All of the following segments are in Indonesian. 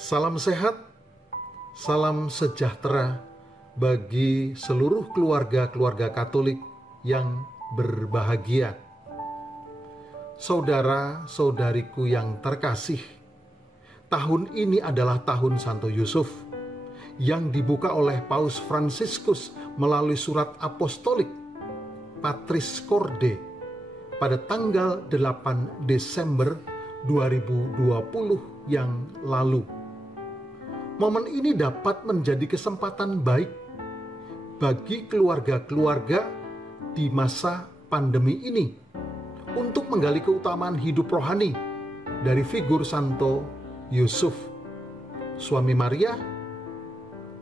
Salam sehat, salam sejahtera bagi seluruh keluarga-keluarga Katolik yang berbahagia. Saudara-saudariku yang terkasih, tahun ini adalah tahun Santo Yusuf yang dibuka oleh Paus Fransiskus melalui surat apostolik Patris Corde pada tanggal 8 Desember 2020 yang lalu. Momen ini dapat menjadi kesempatan baik bagi keluarga-keluarga di masa pandemi ini untuk menggali keutamaan hidup rohani dari figur Santo Yusuf, suami Maria,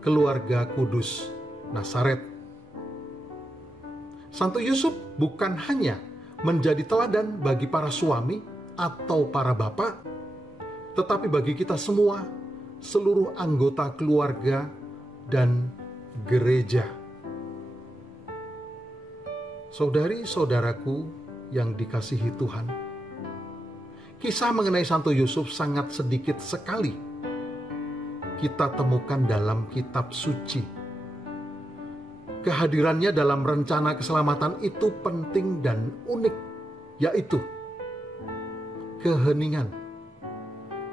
keluarga kudus Nazaret. Santo Yusuf bukan hanya menjadi teladan bagi para suami atau para bapak, tetapi bagi kita semua, seluruh anggota keluarga dan gereja. Saudari-saudaraku yang dikasihi Tuhan, kisah mengenai Santo Yusuf sangat sedikit sekali kita temukan dalam kitab suci. Kehadirannya dalam rencana keselamatan itu penting dan unik, yaitu keheningan,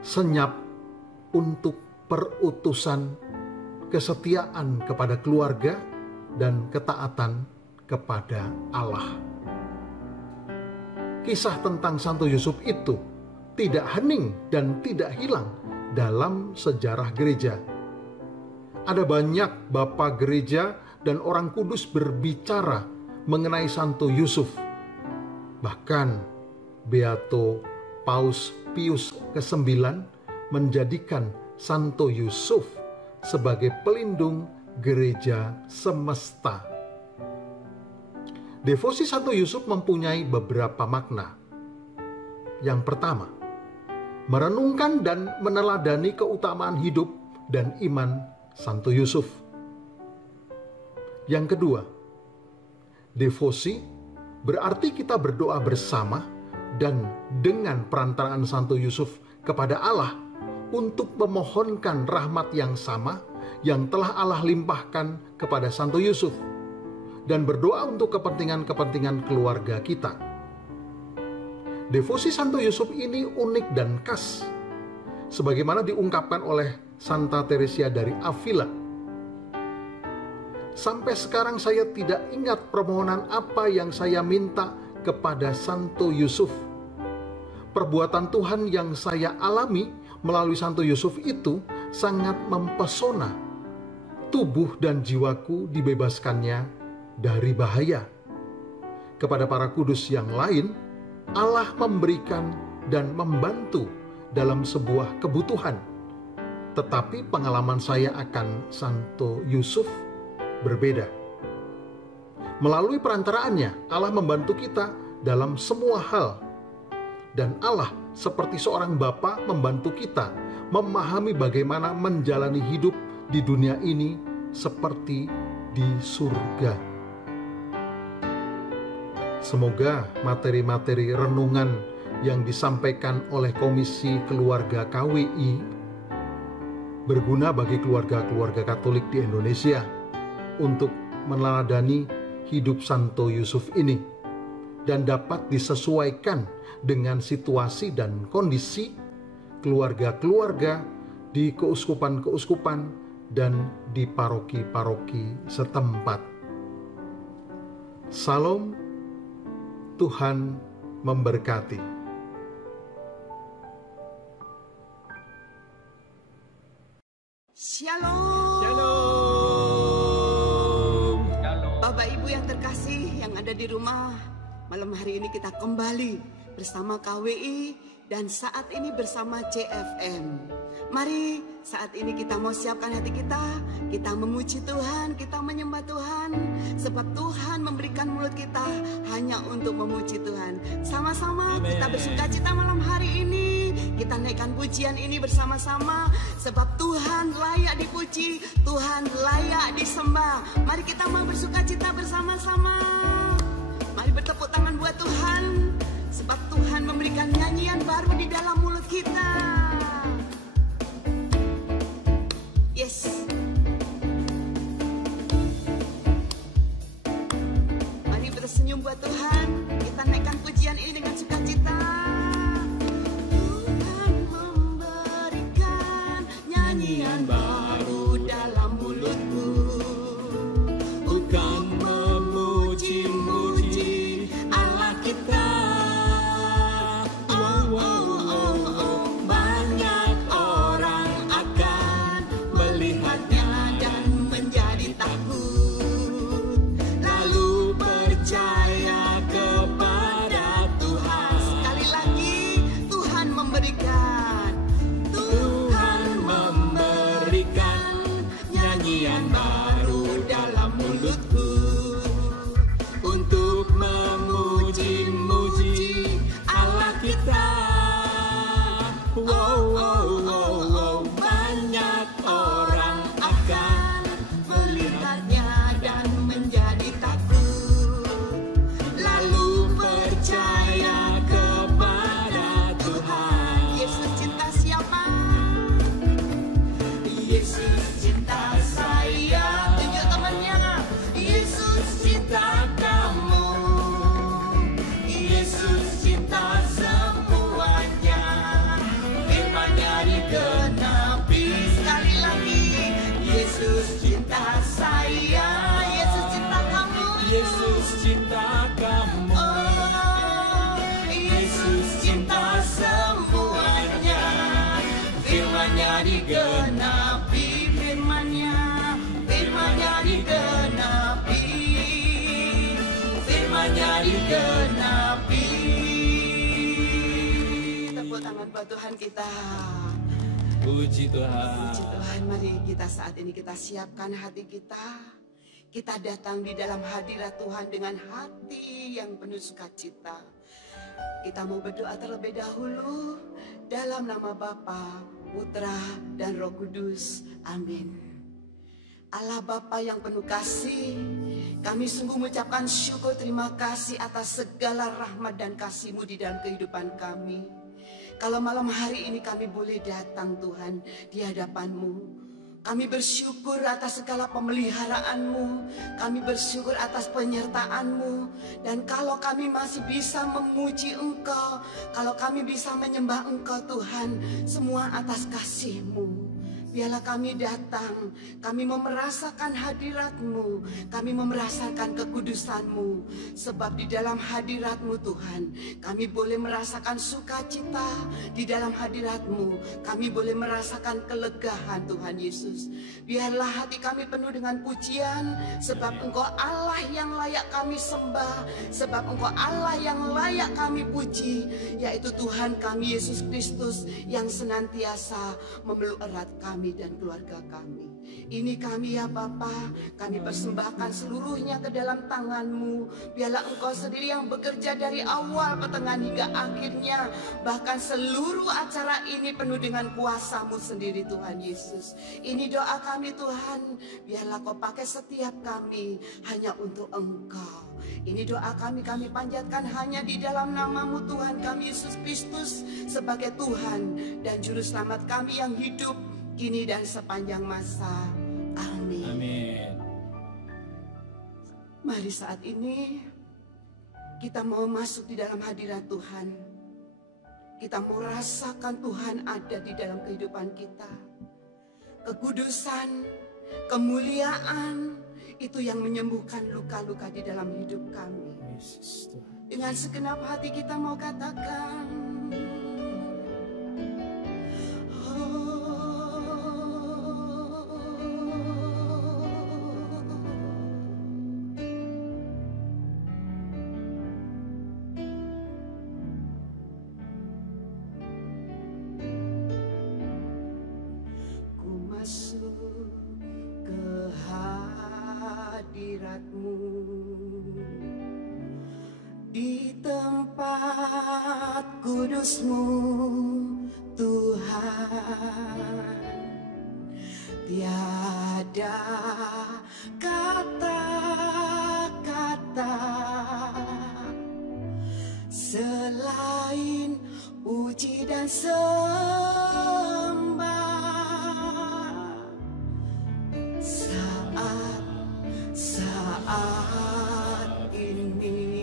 senyap untuk perutusan kesetiaan kepada keluarga dan ketaatan kepada Allah. Kisah tentang Santo Yusuf itu tidak hening dan tidak hilang dalam sejarah gereja. Ada banyak bapak gereja dan orang kudus berbicara mengenai Santo Yusuf. Bahkan Beato Paus Pius ke-9 menjadikan Santo Yusuf sebagai pelindung gereja semesta. Devosi Santo Yusuf mempunyai beberapa makna. Yang pertama, merenungkan dan meneladani keutamaan hidup dan iman Santo Yusuf. Yang kedua, devosi berarti kita berdoa bersama dan dengan perantaraan Santo Yusuf kepada Allah untuk memohonkan rahmat yang sama yang telah Allah limpahkan kepada Santo Yusuf, dan berdoa untuk kepentingan-kepentingan keluarga kita. Devosi Santo Yusuf ini unik dan khas, sebagaimana diungkapkan oleh Santa Teresia dari Avila. Sampai sekarang saya tidak ingat permohonan apa yang saya minta kepada Santo Yusuf. Perbuatan Tuhan yang saya alami melalui Santo Yusuf itu sangat mempesona. Tubuh dan jiwaku dibebaskannya dari bahaya. Kepada para kudus yang lain, Allah memberikan dan membantu dalam sebuah kebutuhan. Tetapi pengalaman saya akan Santo Yusuf berbeda. Melalui perantaraannya, Allah membantu kita dalam semua hal. Dan Allah seperti seorang bapa membantu kita memahami bagaimana menjalani hidup di dunia ini seperti di surga. Semoga materi-materi renungan yang disampaikan oleh Komisi Keluarga KWI berguna bagi keluarga-keluarga Katolik di Indonesia untuk meneladani hidup Santo Yusuf ini, dan dapat disesuaikan dengan situasi dan kondisi keluarga-keluarga di keuskupan-keuskupan dan di paroki-paroki setempat. Salam, Tuhan memberkati. Shalom. Shalom. Bapak Ibu yang terkasih yang ada di rumah, malam hari ini kita kembali bersama KWI dan saat ini bersama CFM. Mari saat ini kita mau siapkan hati kita memuji Tuhan, kita menyembah Tuhan, sebab Tuhan memberikan mulut kita hanya untuk memuji Tuhan. Sama-sama kita bersukacita malam hari ini, kita naikkan pujian ini bersama-sama, sebab Tuhan layak dipuji, Tuhan layak disembah. Mari kita mau bersukacita bersama-sama. Mari bertepuk tangan buat Tuhan, sebab Tuhan memberikan nyanyian baru di dalam mulut kita. dan Tuhan memberikan nyanyian baru dalam mulutku untuk memuji-muji Allah kita. Wow, wow, wow, wow. Banyak orang akan melihatnya dan menjadi takut, lalu percaya kepada Tuhan. Yesus cinta siapa? Yesus cinta saya. Tunjuk temannya. Yesus cinta kamu. Yesus cinta semuanya. Firman-Nya digenapi. Sekali lagi. Yesus cinta saya. Yesus cinta kamu. Yesus cinta kamu. Oh, Yesus cinta semuanya. Firman-Nya digenapi. Firman-Nya digenapi. Firman-Nya digenapi. Tepuk tangan buat Tuhan kita. Puji Tuhan. Puji Tuhan, mari kita saat ini kita siapkan hati kita. Kita datang di dalam hadirat Tuhan dengan hati yang penuh sukacita. Kita mau berdoa terlebih dahulu dalam nama Bapa, Putra, dan Roh Kudus. Amin. Allah Bapa yang penuh kasih, kami sungguh mengucapkan syukur terima kasih atas segala rahmat dan kasih-Mu di dalam kehidupan kami. Kalau malam hari ini kami boleh datang Tuhan di hadapan-Mu, kami bersyukur atas segala pemeliharaan-Mu, kami bersyukur atas penyertaan-Mu. Dan kalau kami masih bisa memuji Engkau, kalau kami bisa menyembah Engkau Tuhan, semua atas kasih-Mu. Biarlah kami datang, kami memerasakan hadirat-Mu, kami memerasakan kekudusan-Mu. Sebab di dalam hadirat-Mu Tuhan, kami boleh merasakan sukacita. Di dalam hadirat-Mu, kami boleh merasakan kelegaan Tuhan Yesus. Biarlah hati kami penuh dengan pujian, sebab Engkau Allah yang layak kami sembah, sebab Engkau Allah yang layak kami puji, yaitu Tuhan kami Yesus Kristus yang senantiasa memeluk erat kami dan keluarga kami. Ini kami ya Bapa, kami persembahkan seluruhnya ke dalam tangan-Mu. Biarlah Engkau sendiri yang bekerja dari awal, pertengahan hingga akhirnya. Bahkan seluruh acara ini penuh dengan kuasa-Mu sendiri Tuhan Yesus. Ini doa kami Tuhan, biarlah Kau pakai setiap kami hanya untuk Engkau. Ini doa kami panjatkan hanya di dalam nama-Mu Tuhan kami Yesus Kristus sebagai Tuhan dan Juru Selamat kami yang hidup kini dan sepanjang masa. Amin. Amin. Mari saat ini kita mau masuk di dalam hadirat Tuhan. Kita mau rasakan Tuhan ada di dalam kehidupan kita. Kekudusan, kemuliaan, itu yang menyembuhkan luka-luka di dalam hidup kami. Yesus Tuhan. Dengan segenap hati kita mau katakan, di tempat kudus-Mu Tuhan, tiada kata-kata selain puji dan sembah. Saat ini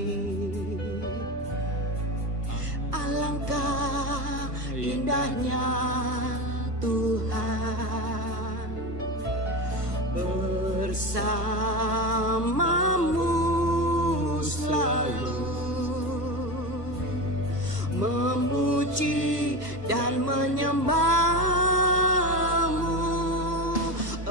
alangkah indahnya Tuhan bersama-Mu selalu memuji dan menyembah-Mu.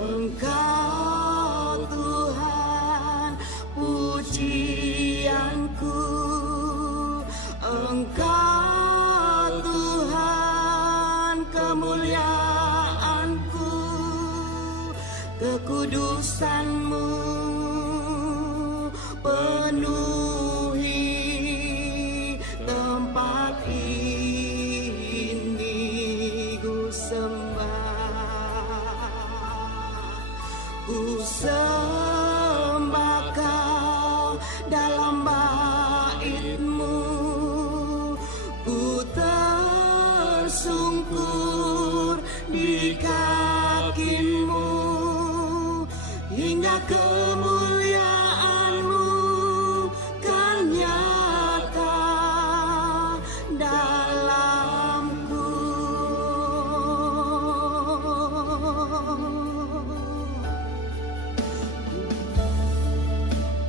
Engkau Tuhan pujianku, Engkau Tuhan tersungkur di kaki-Mu, hingga kemuliaan-Mu kan nyata dalamku.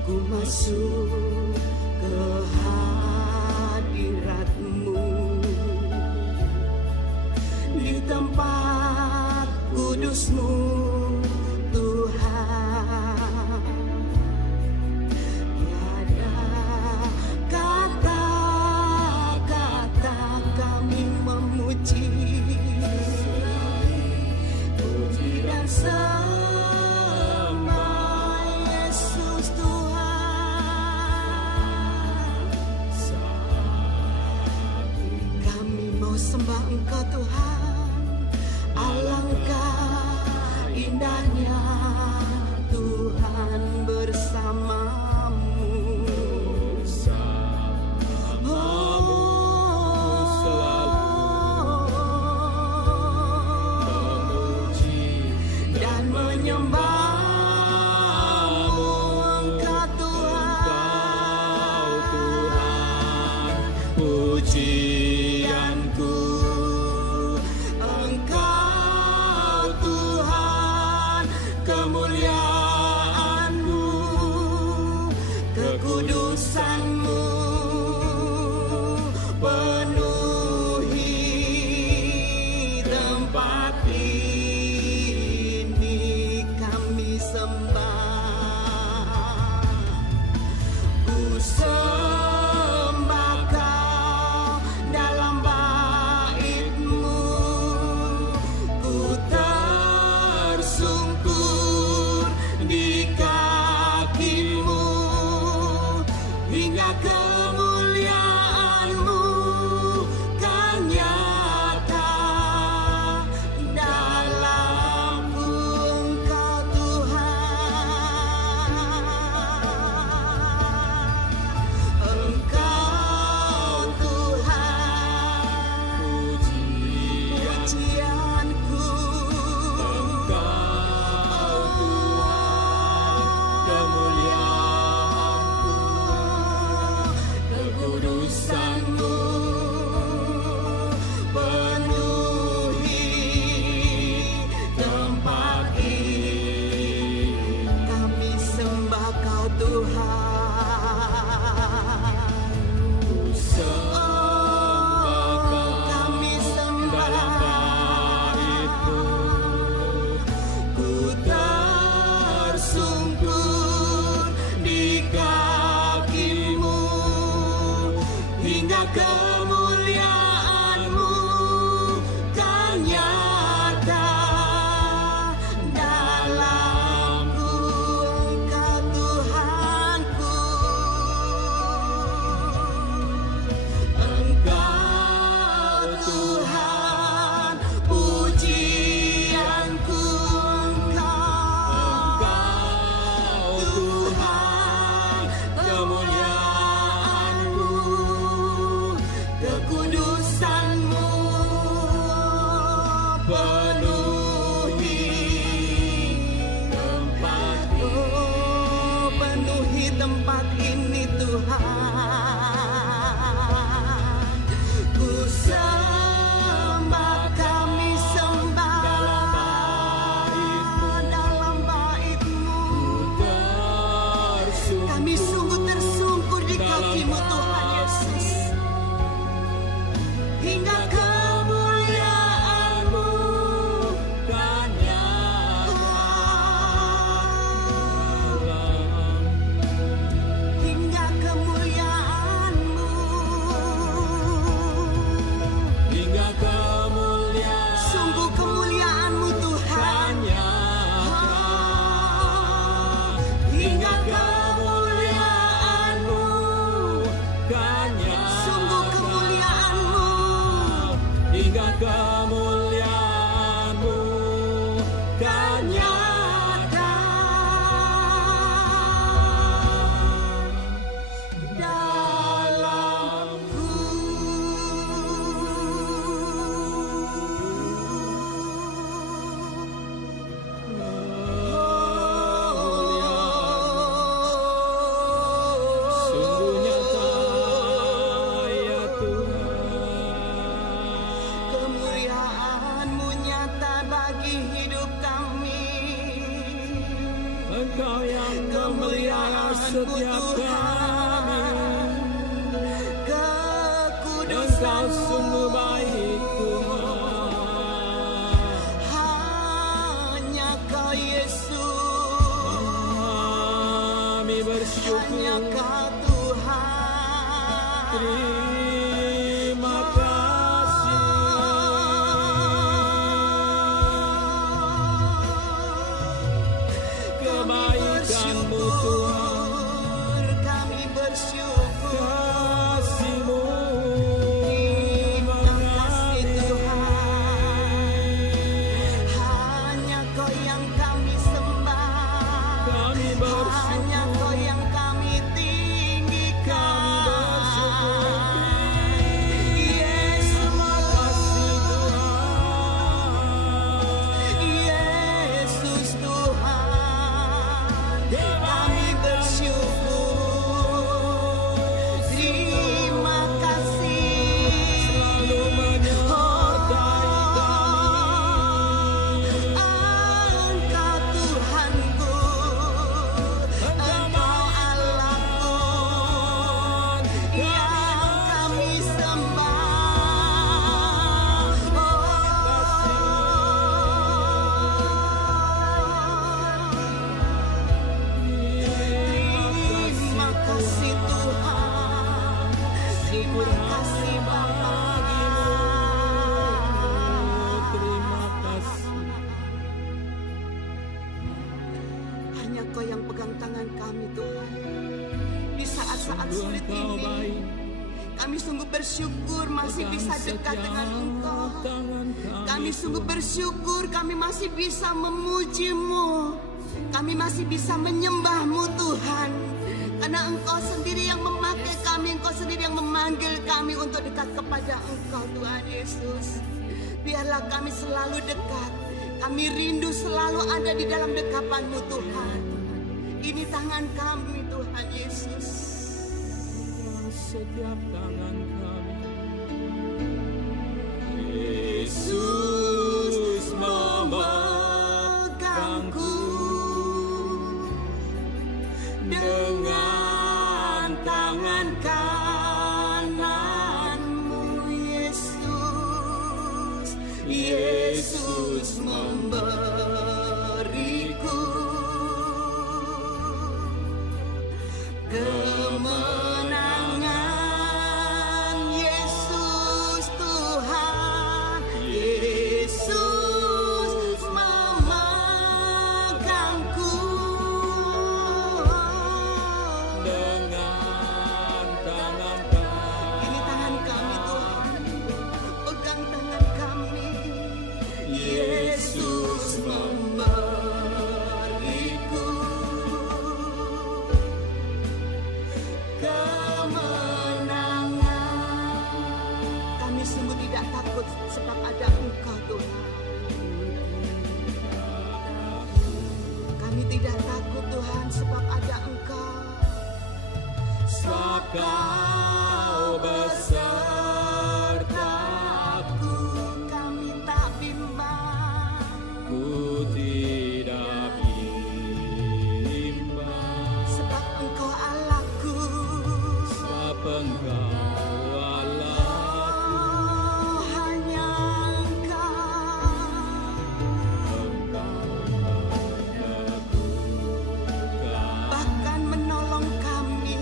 Ku masuk ke hadirat-Mu, di tempat kudus-Mu, Tuhan. Tiada kata-kata kami memuji, puji dan sembah Yesus Tuhan. Kami mau sembah Engkau Tuhan, alangkah indahnya Tuhan bersamamu. Dan menyembah-Mu Engkau Tuhan, pujianku Engkau Tuhan, kemuliaan-Mu, kekudusan-Mu penuhi tempat ini. Kami sembah, ku sembah Kau dalam bait-Mu, ku tersungkur di kaki-Mu, hingga kemuliaan-Mu kan nyata dalamku. Engkau Tuhan, Engkau Tuhan, pujianku Engkau Tuhan, kemuliaan-Mu, kekudusan-Mu penuhi tempat ini. Kami sembah Kau Tuhan, kami sembah, ku tersungkur di kaki-Mu, hingga kemuliaan-Mu kan nyata dalamku. Engkau Tuhanku, Engkau Tuhan, pujianku Engkau Tuhan, kemuliaan-Mu, kekudusan-Mu penuhi tempat, penuhi tempat ini Tuhan. Ku sembah, kami sembah dalam bait-Mu. Kami sungguh tersungkur di kaki-Mu Tuhan Yesus, hingga kemuliaan-Mu kan nyata, hingga kemuliaan-Mu, hingga kemuliaan, sungguh kemuliaan-Mu Tuhan, hingga kemuliaan-Mu kan nyata, sungguh kemuliaan-Mu, hingga kemuliaan-Mu kan nyata dalamku. Engkau yang memelihara setiap kami. Engkau sungguh baik Tuhan. Hanya Kau Yesus, Kami bersyukur. hanya Kau Tuhan. Terima kasih. Kebaikan-Mu Tuhan, Kami bersyukur. kasih-Mu Terima kasih Tuhan. Hanya Kau yang kami sembah, kami bersyukur. hanya Kau yang kami tinggikan. Yesus, Yesus Tuhan, kami bersyukur. Terima kasih. Selalu menyertai kami. Engkau Tuhanku, Engkau Allahku, yang kami sembah. Terima kasih Tuhan, terima kasih Bapa. Terima kasih. Hanya Kau yang pegang tangan kami Tuhan. Di saat-saat sulit Engkau ini, baik. kami sungguh bersyukur masih bisa dekat dengan Engkau. Tangan Kami sungguh bersyukur kami masih bisa memuji-Mu. Kami masih bisa menyembah-Mu Tuhan. Karena Engkau sendiri yang memakai kami, Engkau sendiri yang memanggil kami untuk dekat kepada Engkau Tuhan Yesus. Biarlah kami selalu dekat. Kami rindu selalu ada di dalam dekapan-Mu Tuhan. Ini tangan kami Tuhan Yesus. setiap tangan kami. Yesus memegangku dengan tangan kanan-Mu Yesus. Yesus memberiku kemenangan. Yesus Tuhan, Yesus memegangku dengan tangan kami. Ini tangan kami Tuhan, pegang tangan kami. Yesus memberiku kemenangan. Kami sungguh tidak takut sebab ada Engkau Tuhan. Kami tidak takut Tuhan sebab ada Engkau. Sebab Kau besertaku, Kami tak bimbang. ku tidak bimbang. Sebab Engkau Allahku. Sebab Engkau Allahku, Oh, hanya Engkau. Engkau meneguhkan, Bahkan menolong kami.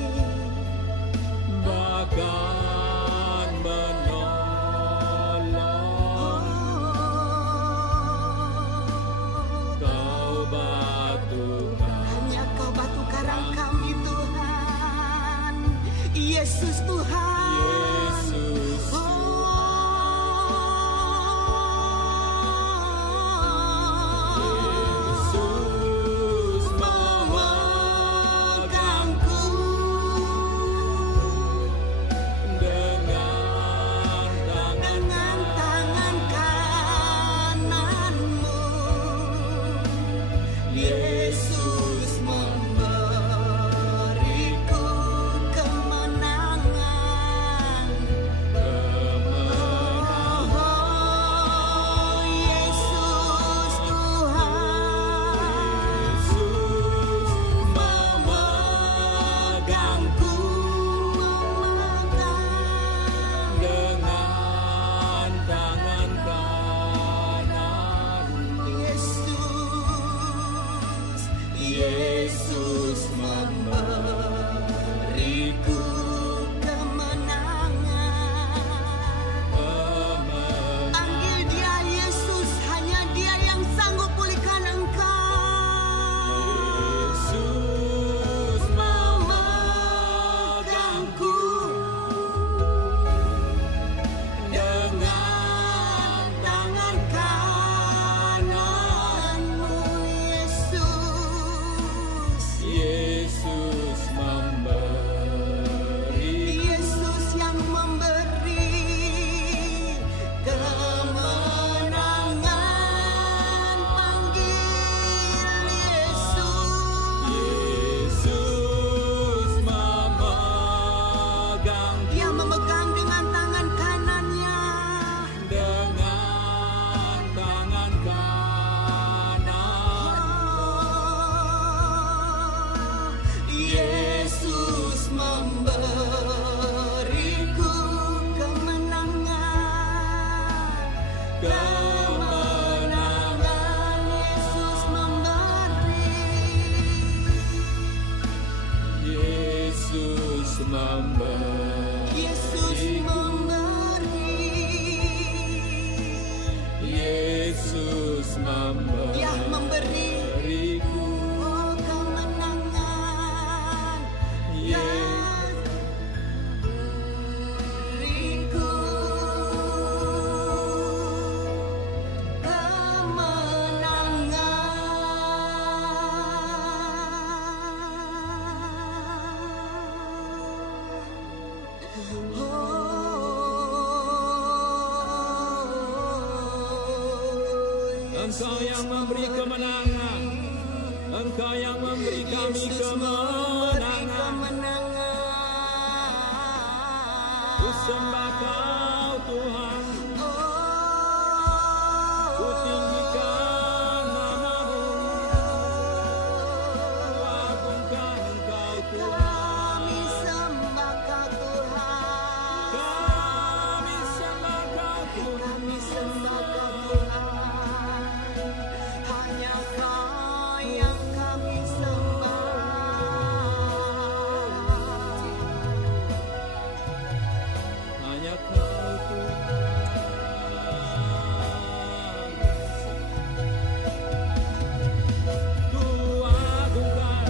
Yesus memberiku kemenangan. Panggil Dia Yesus, hanya Dia yang sanggup pulihkan engkau. Yesus Memegangku dengan tangan kananmu, Yesus. Yesus memberi Yesus yang memberi kemenangan. Panggil Yesus. Yesus memegang Dia memegang dengan tangan kanannya. dengan tangan kanan. Yesus memberiku kemenangan. Kemenangan Yesus memberi. Yesus memberi Yesus memberi. Yesus Dia memberi memberiku oh kemenangan. Beriku Engkau yang memberi kemenangan, Engkau yang memberi kami kemenangan. Ku sembah Kau Tuhan, ku tinggikan nama-Mu, ku agungkan Engkau Tuhan. Kami sembah Kau Tuhan. Kami sembah Kau Tuhan. Kami sembah Kau Tuhan. Hanya Kau yang kami sembah. Hanya Kau Tuhan. Ku agungkan,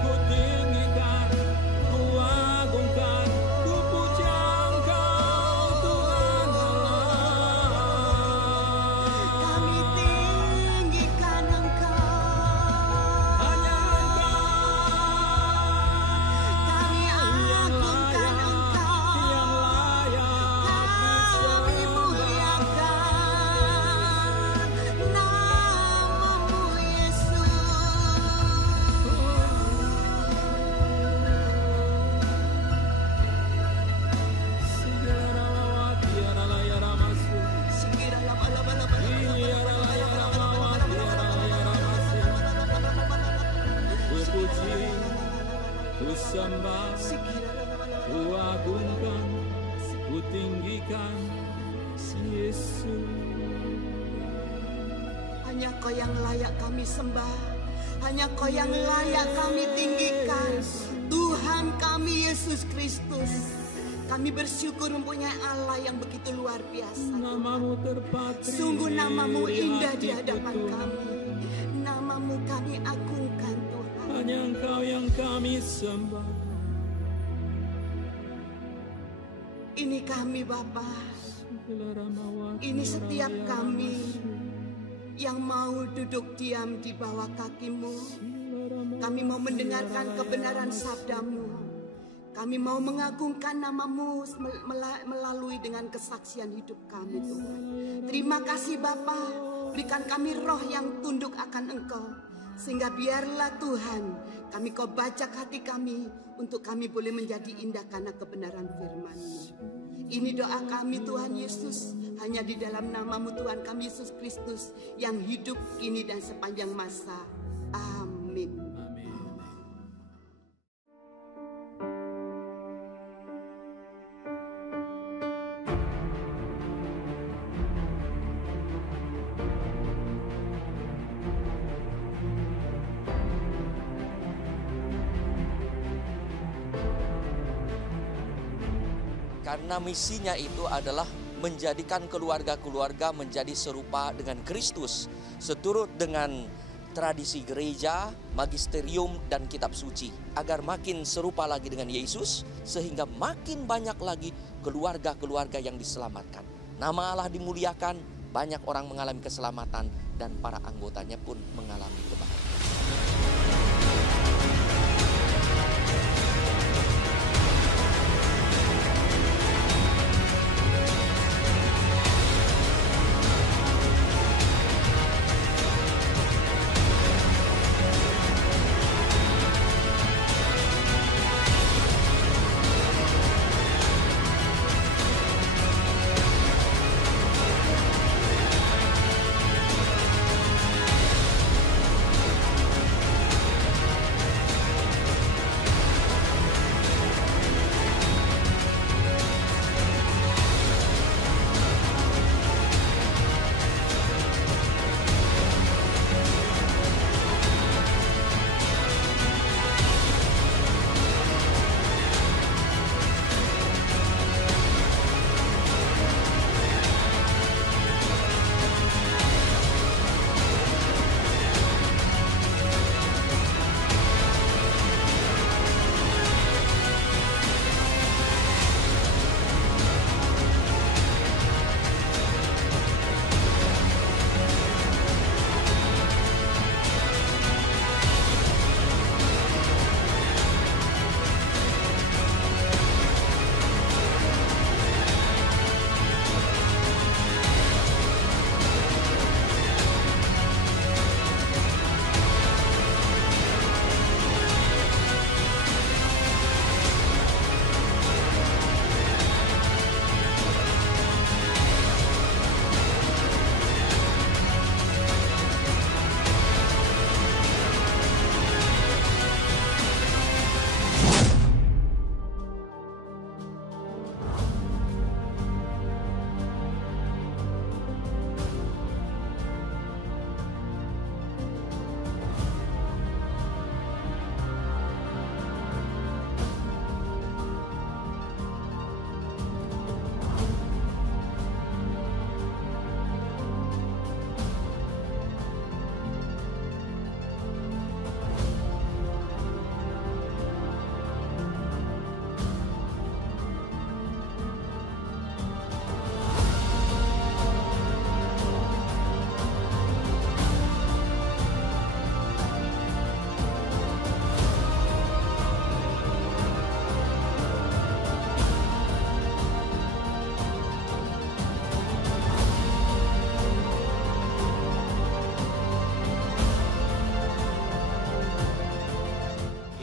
ku tinggikan, ku agungkan, ku puja Engkau Tuhan Allah. Kami tinggikan Engkau. Hanya Engkau Kami yang agungkan layak, Engkau. yang layak Kami disembah. muliakan namamu Yesus. Ku puji, ku sembah, ku agungkan, ku tinggikan Yesus. Hanya Kau yang layak kami sembah. Hanya Kau yang layak kami tinggikan. Tuhan kami Yesus Kristus. Kami bersyukur mempunyai Allah yang begitu luar biasa. Namamu terpatri Sungguh namamu indah di hatiku, hadapan Tuhan. kami. Namamu kami agungkan Tuhan. Hanya Engkau yang kami sembah. Ini kami Bapa. Ini setiap kami yang mau duduk diam di bawah kaki-Mu. Kami mau mendengarkan kebenaran sabda-Mu. Kami mau mengagungkan nama-Mu melalui dengan kesaksian hidup kami Tuhan. Terima kasih Bapa. Berikan kami roh yang tunduk akan Engkau. Sehingga biarlah Tuhan kami Kau bajak hati kami untuk kami boleh menjadi indah karena kebenaran firman-Mu. Ini doa kami Tuhan Yesus, hanya di dalam nama-Mu Tuhan kami Yesus Kristus yang hidup kini dan sepanjang masa. Amin. Karena misinya itu adalah menjadikan keluarga-keluarga menjadi serupa dengan Kristus, seturut dengan tradisi gereja, magisterium, dan kitab suci, agar makin serupa lagi dengan Yesus, sehingga makin banyak lagi keluarga-keluarga yang diselamatkan. Nama Allah dimuliakan, banyak orang mengalami keselamatan, dan para anggotanya pun mengalami kebahagiaan.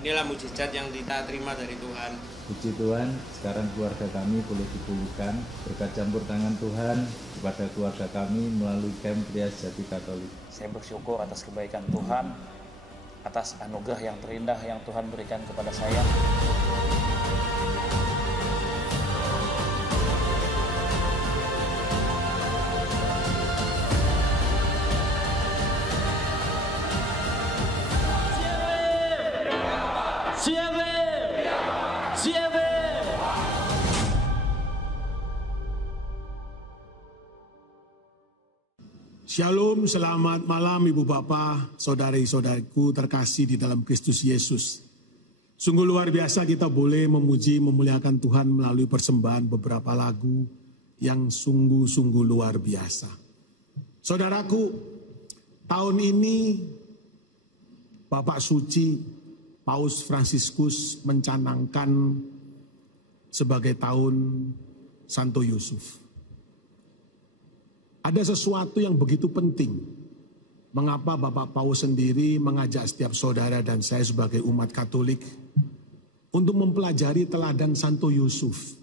Inilah mujizat yang kita terima dari Tuhan. Puji Tuhan, sekarang keluarga kami boleh dipulihkan berkat campur tangan Tuhan kepada keluarga kami melalui Camp Pria Sejati Katolik. Saya bersyukur atas kebaikan Tuhan, atas anugerah yang terindah yang Tuhan berikan kepada saya. Shalom, selamat malam Ibu Bapak, saudari-saudariku terkasih di dalam Kristus Yesus. Sungguh luar biasa kita boleh memuji, memuliakan Tuhan melalui persembahan beberapa lagu yang sungguh-sungguh luar biasa. Saudaraku, tahun ini Bapak Suci Paus Fransiskus mencanangkan sebagai tahun Santo Yusuf. Ada sesuatu yang begitu penting. Mengapa Bapak Paus sendiri mengajak setiap saudara dan saya sebagai umat Katolik untuk mempelajari teladan Santo Yusuf.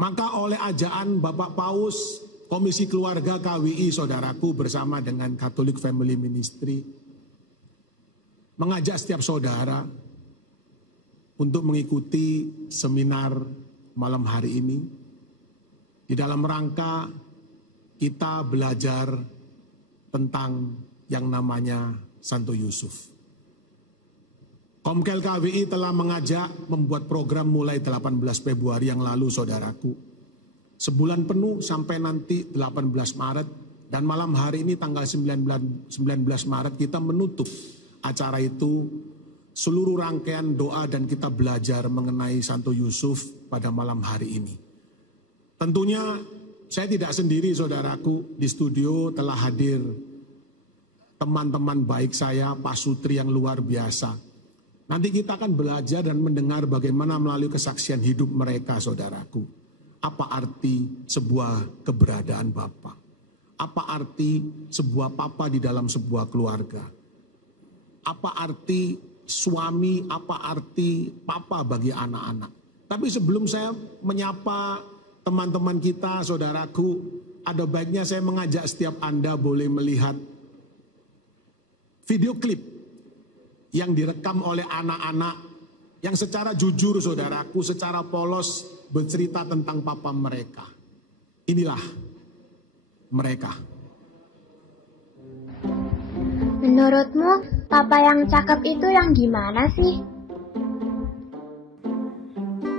Maka oleh ajaan Bapak Paus, Komisi Keluarga KWI saudaraku bersama dengan Catholic Family Ministry mengajak setiap saudara untuk mengikuti seminar malam hari ini. Di dalam rangka kita belajar tentang yang namanya Santo Yusuf. Komkel KWI telah mengajak membuat program mulai 18 Februari yang lalu, saudaraku. Sebulan penuh sampai nanti 18 Maret. Dan malam hari ini tanggal 19 Maret kita menutup acara itu. Seluruh rangkaian doa dan kita belajar mengenai Santo Yusuf pada malam hari ini. Tentunya saya tidak sendiri, saudaraku. Di studio telah hadir teman-teman baik saya, Pak Sutri yang luar biasa. Nanti kita akan belajar dan mendengar bagaimana melalui kesaksian hidup mereka, saudaraku. Apa arti sebuah keberadaan Bapa? Apa arti sebuah papa di dalam sebuah keluarga? Apa arti suami, apa arti papa bagi anak-anak? Tapi sebelum saya menyapa teman-teman kita, saudaraku, ada baiknya saya mengajak setiap Anda boleh melihat video klip yang direkam oleh anak-anak yang secara jujur, saudaraku, secara polos bercerita tentang papa mereka. Inilah mereka. Menurutmu, papa yang cakep itu yang gimana sih?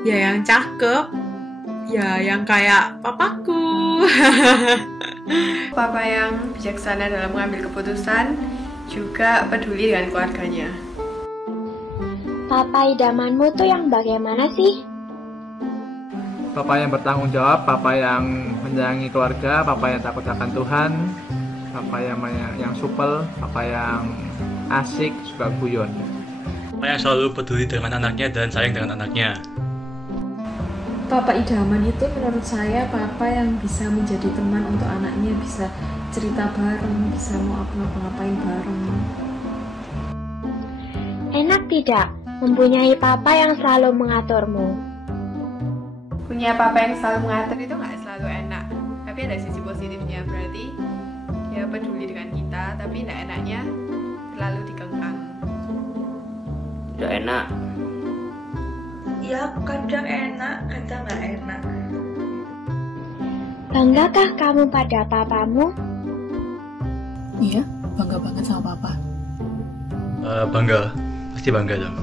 Ya yang cakep, ya yang kayak papaku. Papa yang bijaksana dalam mengambil keputusan, juga peduli dengan keluarganya. Papa idamanmu tuh yang bagaimana sih? Papa yang bertanggung jawab, papa yang menyayangi keluarga, papa yang takut akan Tuhan, papa yang supel, papa yang asik, suka guyon. Papa yang selalu peduli dengan anaknya dan sayang dengan anaknya. Papa idaman itu menurut saya papa yang bisa menjadi teman untuk anaknya, bisa cerita bareng, bisa mau apa-ngapain bareng. Enak tidak mempunyai papa yang selalu mengaturmu? Punya papa yang selalu mengatur itu nggak selalu enak, tapi ada sisi positifnya. Berarti dia peduli dengan kita, tapi tidak enaknya terlalu dikengkang. Tidak enak. Ya kadang enak, kadang nggak enak. Banggakah kamu pada papamu? Iya, bangga banget sama papa. Bangga, pasti bangga dong.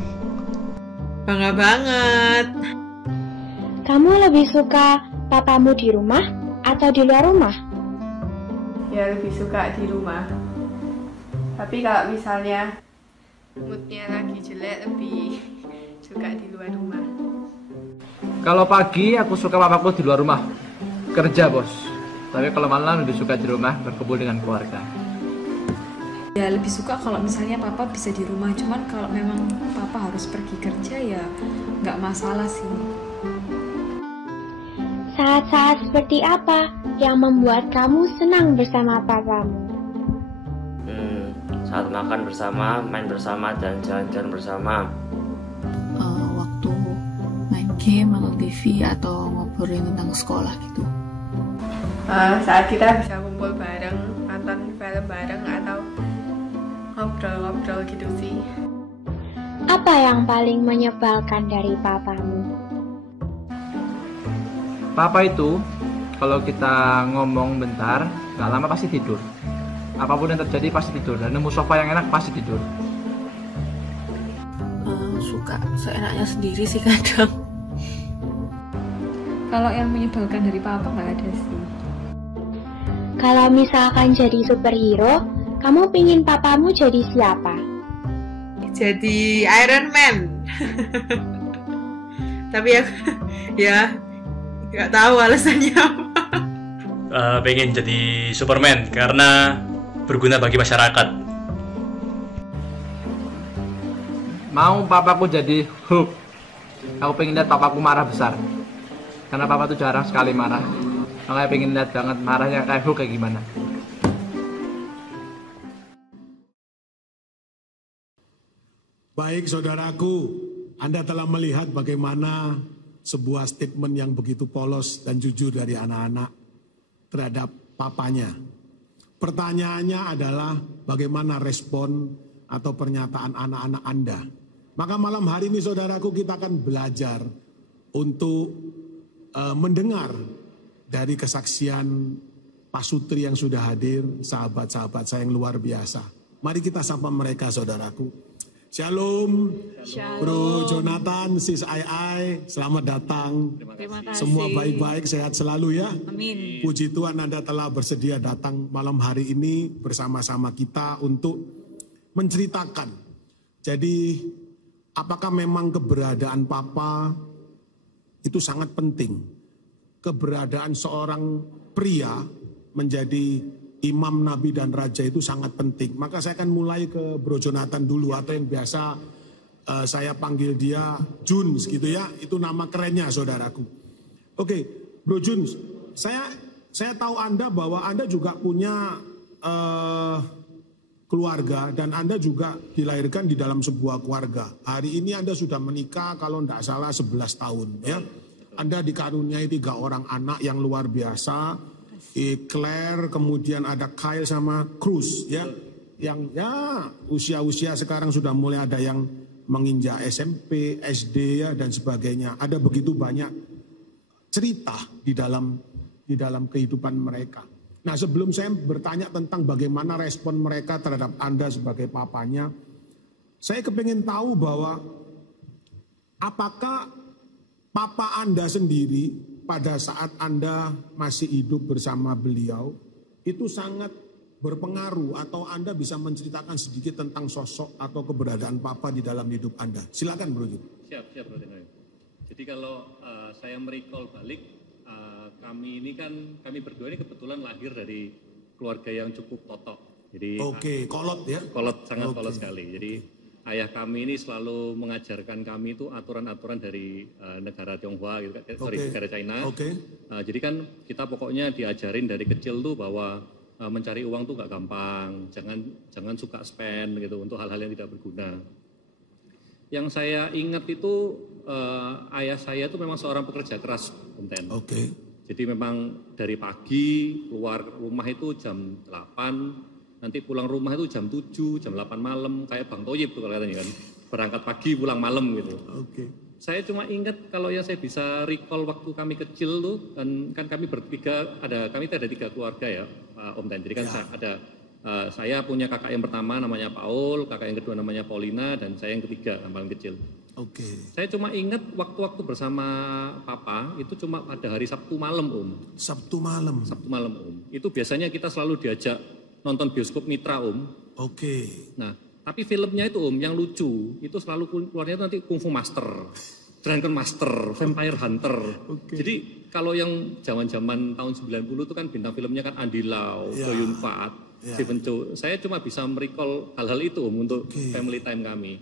Bangga banget. Kamu lebih suka papamu di rumah atau di luar rumah? Ya lebih suka di rumah. Tapi kalau misalnya moodnya lagi jelek, lebih suka di luar rumah. Kalau pagi aku suka papaku di luar rumah, kerja bos. Tapi kalau malam lebih suka di rumah, berkumpul dengan keluarga. Ya lebih suka kalau misalnya papa bisa di rumah, cuman kalau memang papa harus pergi kerja ya nggak masalah sih. Saat-saat seperti apa yang membuat kamu senang bersama papamu? Saat makan bersama, main bersama, dan jalan-jalan bersama. Waktu main game atau TV atau ngobrolin tentang sekolah gitu. Saat kita bisa kumpul bareng, nonton film bareng atau ngobrol-ngobrol gitu sih. Apa yang paling menyebalkan dari papamu? Papa itu, kalau kita ngomong bentar, gak lama pasti tidur. Apapun yang terjadi pasti tidur, dan nemu sofa yang enak pasti tidur. Suka seenaknya sendiri sih kadang. Kalau yang menyebalkan dari papa nggak ada sih. Kalau misalkan jadi superhero, kamu pingin papamu jadi siapa? Jadi Iron Man. Tapi ya nggak tahu alasannya apa. Pengen jadi Superman karena berguna bagi masyarakat. Mau papaku jadi Hulk. Aku pengen lihat papaku marah besar. Karena papa tuh jarang sekali marah. Makanya pengen lihat banget marahnya kayak Hulk kayak gimana. Baik saudaraku, Anda telah melihat bagaimana sebuah statement yang begitu polos dan jujur dari anak-anak terhadap papanya. Pertanyaannya adalah bagaimana respon atau pernyataan anak-anak Anda. Maka malam hari ini saudaraku kita akan belajar untuk mendengar dari kesaksian Pak Sutri yang sudah hadir, sahabat-sahabat saya yang luar biasa. Mari kita sapa mereka saudaraku. Shalom, Shalom. Bro Jonathan, Sis Ai, selamat datang. Terima kasih. Semua baik-baik, sehat selalu ya. Amin. Puji Tuhan Anda telah bersedia datang malam hari ini bersama-sama kita untuk menceritakan. Jadi apakah memang keberadaan Papa itu sangat penting? Keberadaan seorang pria menjadi imam, nabi, dan raja itu sangat penting. Maka saya akan mulai ke Bro Jonathan dulu, atau yang biasa saya panggil dia Juns gitu ya. Itu nama kerennya saudaraku. Oke, Bro Juns, saya tahu Anda bahwa Anda juga punya keluarga dan Anda juga dilahirkan di dalam sebuah keluarga. Hari ini Anda sudah menikah kalau tidak salah 11 tahun ya. Anda dikaruniai 3 orang anak yang luar biasa. Claire, kemudian ada Kyle sama Cruz ya, yang ya usia-usia sekarang sudah mulai ada yang menginjak SMP, SD ya dan sebagainya. Ada begitu banyak cerita di dalam kehidupan mereka. Nah, sebelum saya bertanya tentang bagaimana respon mereka terhadap Anda sebagai papanya, saya kepingin tahu bahwa apakah papa Anda sendiri pada saat Anda masih hidup bersama beliau, itu sangat berpengaruh, atau Anda bisa menceritakan sedikit tentang sosok atau keberadaan Papa di dalam hidup Anda. Silakan Bro. Siap Bro. Jadi kalau saya merecall balik, kami berdua ini kebetulan lahir dari keluarga yang cukup totok. Jadi kolot ya? Kolot, sangat kolot sekali. Jadi ayah kami ini selalu mengajarkan kami itu aturan-aturan dari negara Tionghoa, gitu, negara China. Jadi kan kita pokoknya diajarin dari kecil tuh bahwa mencari uang tuh gak gampang, jangan suka spend gitu untuk hal-hal yang tidak berguna. Yang saya ingat itu ayah saya itu memang seorang pekerja keras, Om Ten. Jadi memang dari pagi keluar rumah itu jam 8. Nanti pulang rumah itu jam 7, jam 8 malam, kayak Bang Toyib tuh kalau katanya kan. Berangkat pagi, pulang malam gitu. Saya cuma ingat kalau yang saya bisa recall waktu kami kecil tuh, kan kami bertiga, kami ada 3 keluarga ya, Om Ten. Jadi kan saya punya kakak yang pertama namanya Paul, kakak yang kedua namanya Paulina, dan saya yang ketiga, yang paling kecil. Saya cuma ingat waktu-waktu bersama Papa, itu cuma pada hari Sabtu malam, Om. Sabtu malam, Om. Itu biasanya kita selalu diajak nonton bioskop Mitra, Om. Nah, tapi filmnya itu, Om, yang lucu, itu selalu keluarnya nanti Kung Fu Master, Drunken Master, Vampire Hunter. Jadi kalau yang zaman-zaman tahun 90 itu kan bintang filmnya kan Andy Lau, Chow Yun Fat, Stephen Chow. Saya cuma bisa merecall hal-hal itu, Om, untuk family time kami.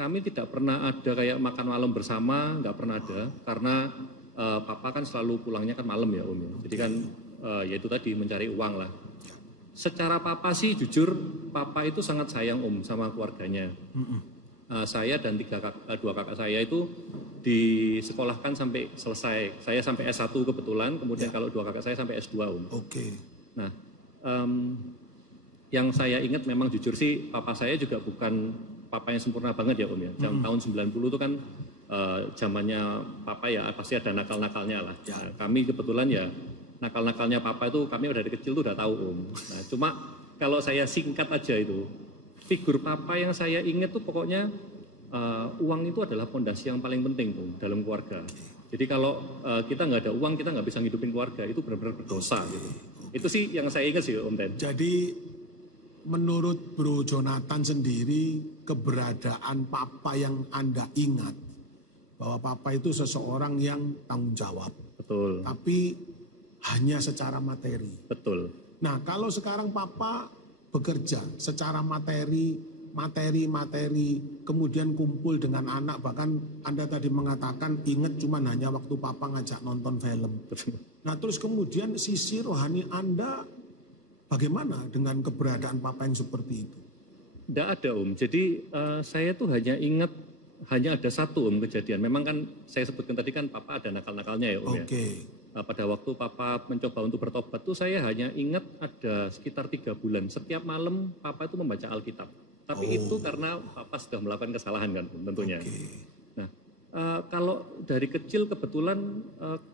Kami tidak pernah ada kayak makan malam bersama, nggak pernah ada, karena Papa kan selalu pulangnya kan malam ya, Om. Jadi kan ya itu tadi mencari uang lah. Secara Papa sih jujur, Papa itu sangat sayang, Om, sama keluarganya. Saya dan 2 kakak saya itu disekolahkan sampai selesai. Saya sampai S1 kebetulan, kemudian kalau 2 kakak saya sampai S2, Om. Nah, yang saya ingat memang jujur sih, Papa saya juga bukan Papa yang sempurna banget ya, Om ya. Tahun 90 itu kan zamannya Papa ya pasti ada nakal-nakalnya lah. Nah, kami kebetulan ya nakal-nakalnya Papa itu kami dari kecil tuh udah tahu, Om. Nah, cuma kalau saya singkat aja itu, figur Papa yang saya ingat tuh pokoknya uang itu adalah fondasi yang paling penting tuh dalam keluarga. Jadi kalau kita nggak ada uang, kita nggak bisa ngidupin keluarga, itu benar-benar berdosa gitu. Itu sih yang saya ingat sih, Om Ten. Jadi menurut Bro Jonathan sendiri, keberadaan Papa yang Anda ingat, bahwa Papa itu seseorang yang tanggung jawab. Betul. Tapi hanya secara materi. Betul. Nah, kalau sekarang Papa bekerja secara materi, kemudian kumpul dengan anak, bahkan Anda tadi mengatakan ingat cuma hanya waktu Papa ngajak nonton film. Nah, terus kemudian sisi rohani Anda bagaimana dengan keberadaan Papa yang seperti itu? Tidak ada, Om. Jadi saya tuh hanya ingat, hanya ada satu, Om, kejadian. Memang kan saya sebutkan tadi kan Papa ada nakal-nakalnya ya, Om ya. Pada waktu Papa mencoba untuk bertobat tuh saya hanya ingat ada sekitar 3 bulan. Setiap malam Papa itu membaca Alkitab. Tapi itu karena Papa sudah melakukan kesalahan kan tentunya. Nah, kalau dari kecil kebetulan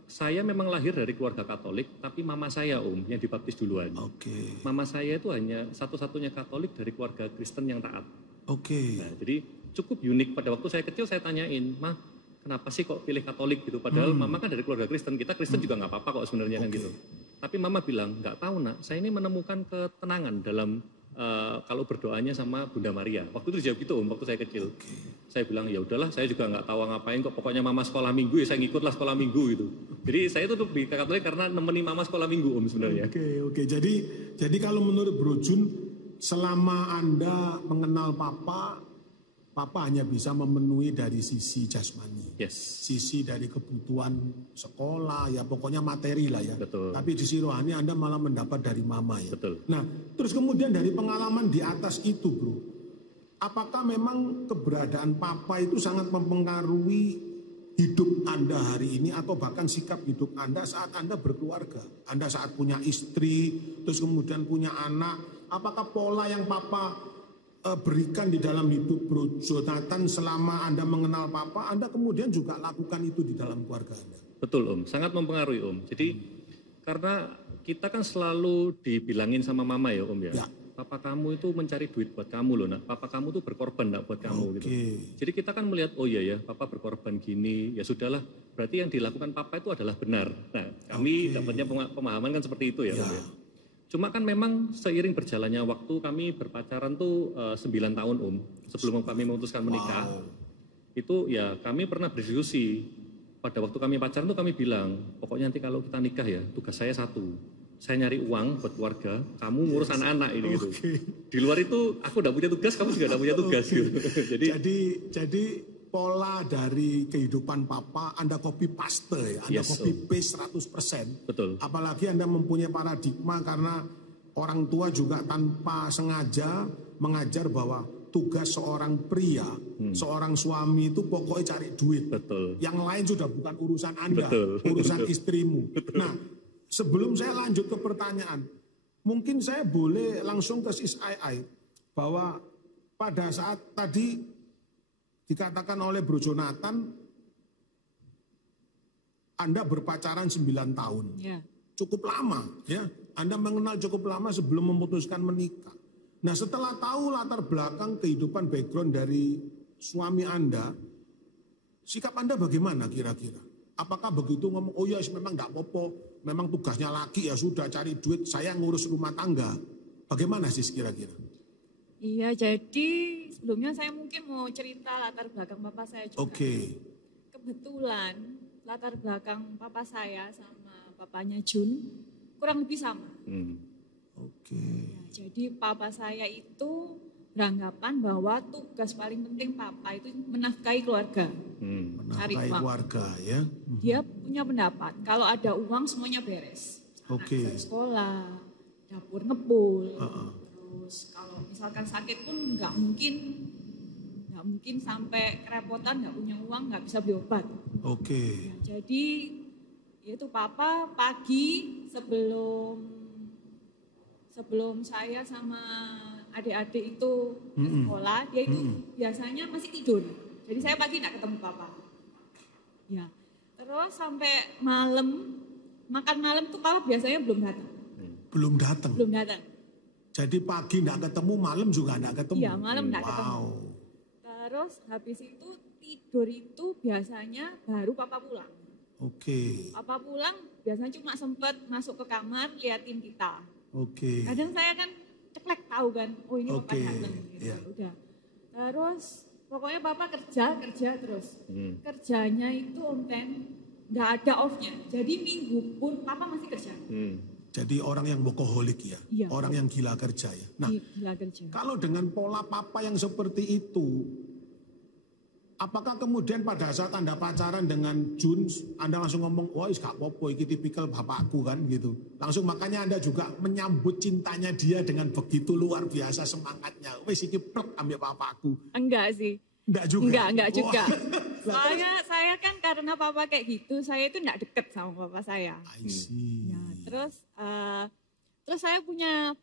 saya memang lahir dari keluarga Katolik, tapi mama saya, Om, yang dibaptis duluan. Mama saya itu hanya satu-satunya Katolik dari keluarga Kristen yang taat. Oke. Nah, jadi cukup unik. Pada waktu saya kecil saya tanyain, Ma, kenapa sih kok pilih Katolik gitu? Padahal Mama kan dari keluarga Kristen, kita Kristen juga nggak apa-apa kok sebenarnya kan gitu. Tapi Mama bilang, nggak tahu nak, saya ini menemukan ketenangan dalam kalau berdoanya sama Bunda Maria. Waktu itu dijawab gitu Om, waktu saya kecil. Saya bilang ya udahlah, saya juga nggak tahu ngapain kok. Pokoknya Mama sekolah minggu ya saya ngikutlah sekolah minggu gitu. Jadi saya tuh di Katolik karena nemeni Mama sekolah minggu Om sebenarnya. Oke. Jadi kalau menurut Bro Jun, selama Anda mengenal Papa hanya bisa memenuhi dari sisi jasmani. Sisi dari kebutuhan sekolah, ya pokoknya materi lah ya. Betul. Tapi di sisi rohani Anda malah mendapat dari Mama ya. Betul. Nah, terus kemudian dari pengalaman di atas itu Bro, apakah memang keberadaan Papa itu sangat mempengaruhi hidup Anda hari ini atau bahkan sikap hidup Anda saat Anda berkeluarga? Anda saat punya istri, terus kemudian punya anak, apakah pola yang Papa berikan di dalam hidup Bro Jonathan selama Anda mengenal Papa, Anda kemudian juga lakukan itu di dalam keluarga Anda? Betul Om, sangat mempengaruhi Om. Jadi karena kita kan selalu dibilangin sama Mama ya Om ya. Papa kamu itu mencari duit buat kamu loh nak, Papa kamu tuh berkorban nak buat kamu gitu. Jadi kita kan melihat, oh iya ya Papa berkorban gini, ya sudahlah berarti yang dilakukan Papa itu adalah benar. Nah kami dapatnya pemahaman kan seperti itu ya Om ya. Cuma kan memang seiring berjalannya waktu kami berpacaran tuh 9 tahun Om. Sebelum kami memutuskan menikah, itu ya kami pernah berdiskusi. Pada waktu kami pacaran tuh kami bilang, pokoknya nanti kalau kita nikah ya tugas saya satu. Saya nyari uang buat keluarga, kamu ngurus anak-anak ini gitu. Di luar itu aku udah punya tugas, kamu juga udah punya tugas gitu. Jadi pola dari kehidupan Papa Anda copy paste ya, Anda copy paste 100%. Betul. Apalagi Anda mempunyai paradigma karena orang tua juga tanpa sengaja mengajar bahwa tugas seorang pria, seorang suami itu pokoknya cari duit. Betul. Yang lain sudah bukan urusan Anda, Betul. urusan Betul. istrimu. Betul. Nah, sebelum saya lanjut ke pertanyaan, mungkin saya boleh langsung ke Sis Ai bahwa pada saat tadi dikatakan oleh Bro Jonathan, Anda berpacaran 9 tahun. Cukup lama ya. Anda mengenal cukup lama sebelum memutuskan menikah. Nah setelah tahu latar belakang kehidupan background dari suami Anda, sikap Anda bagaimana kira-kira? Apakah begitu ngomong, oh ya memang enggak apa-apa, memang tugasnya laki ya sudah cari duit, saya ngurus rumah tangga. Bagaimana sih kira-kira? Iya, jadi sebelumnya saya mungkin mau cerita latar belakang papa saya juga. Kebetulan latar belakang papa saya sama papanya Jun kurang lebih sama. Jadi papa saya itu beranggapan bahwa tugas paling penting papa itu menafkahi keluarga. Cari Menafkahi uang. keluarga ya. Dia punya pendapat, kalau ada uang semuanya beres. Anak bisa sekolah, dapur ngepul. Terus kalau misalkan sakit pun nggak mungkin sampai kerepotan, nggak punya uang, nggak bisa beli obat. Nah, jadi itu papa pagi sebelum saya sama adik-adik itu ke sekolah, dia itu biasanya masih tidur. Jadi saya pagi nggak ketemu papa. Ya, terus sampai malam, makan malam tuh papa biasanya belum datang. Belum datang. Jadi pagi enggak ketemu, malam juga enggak ketemu. Iya, malam enggak ketemu. Terus habis itu tidur itu biasanya baru papa pulang. Papa pulang biasanya cuma sempat masuk ke kamar liatin kita. Kadang saya kan ceklek tahu kan, oh ini papa datang gitu. Udah. Terus pokoknya papa kerja terus. Kerjanya itu Om Ten enggak ada off-nya. Jadi minggu pun papa masih kerja. Jadi orang yang workaholic ya, orang yang gila kerja ya. Nah, kalau dengan pola papa yang seperti itu, apakah kemudian pada saat Anda pacaran dengan Jun, Anda langsung ngomong, wah gak apa-apa, ini tipikal bapakku kan gitu. Langsung makanya Anda juga menyambut cintanya dia dengan begitu luar biasa semangatnya. Wes iki plek ambil bapakku. Enggak sih. Enggak juga. Enggak juga. Saya kan karena papa kayak gitu, saya itu enggak deket sama papa saya. Ya, terus saya punya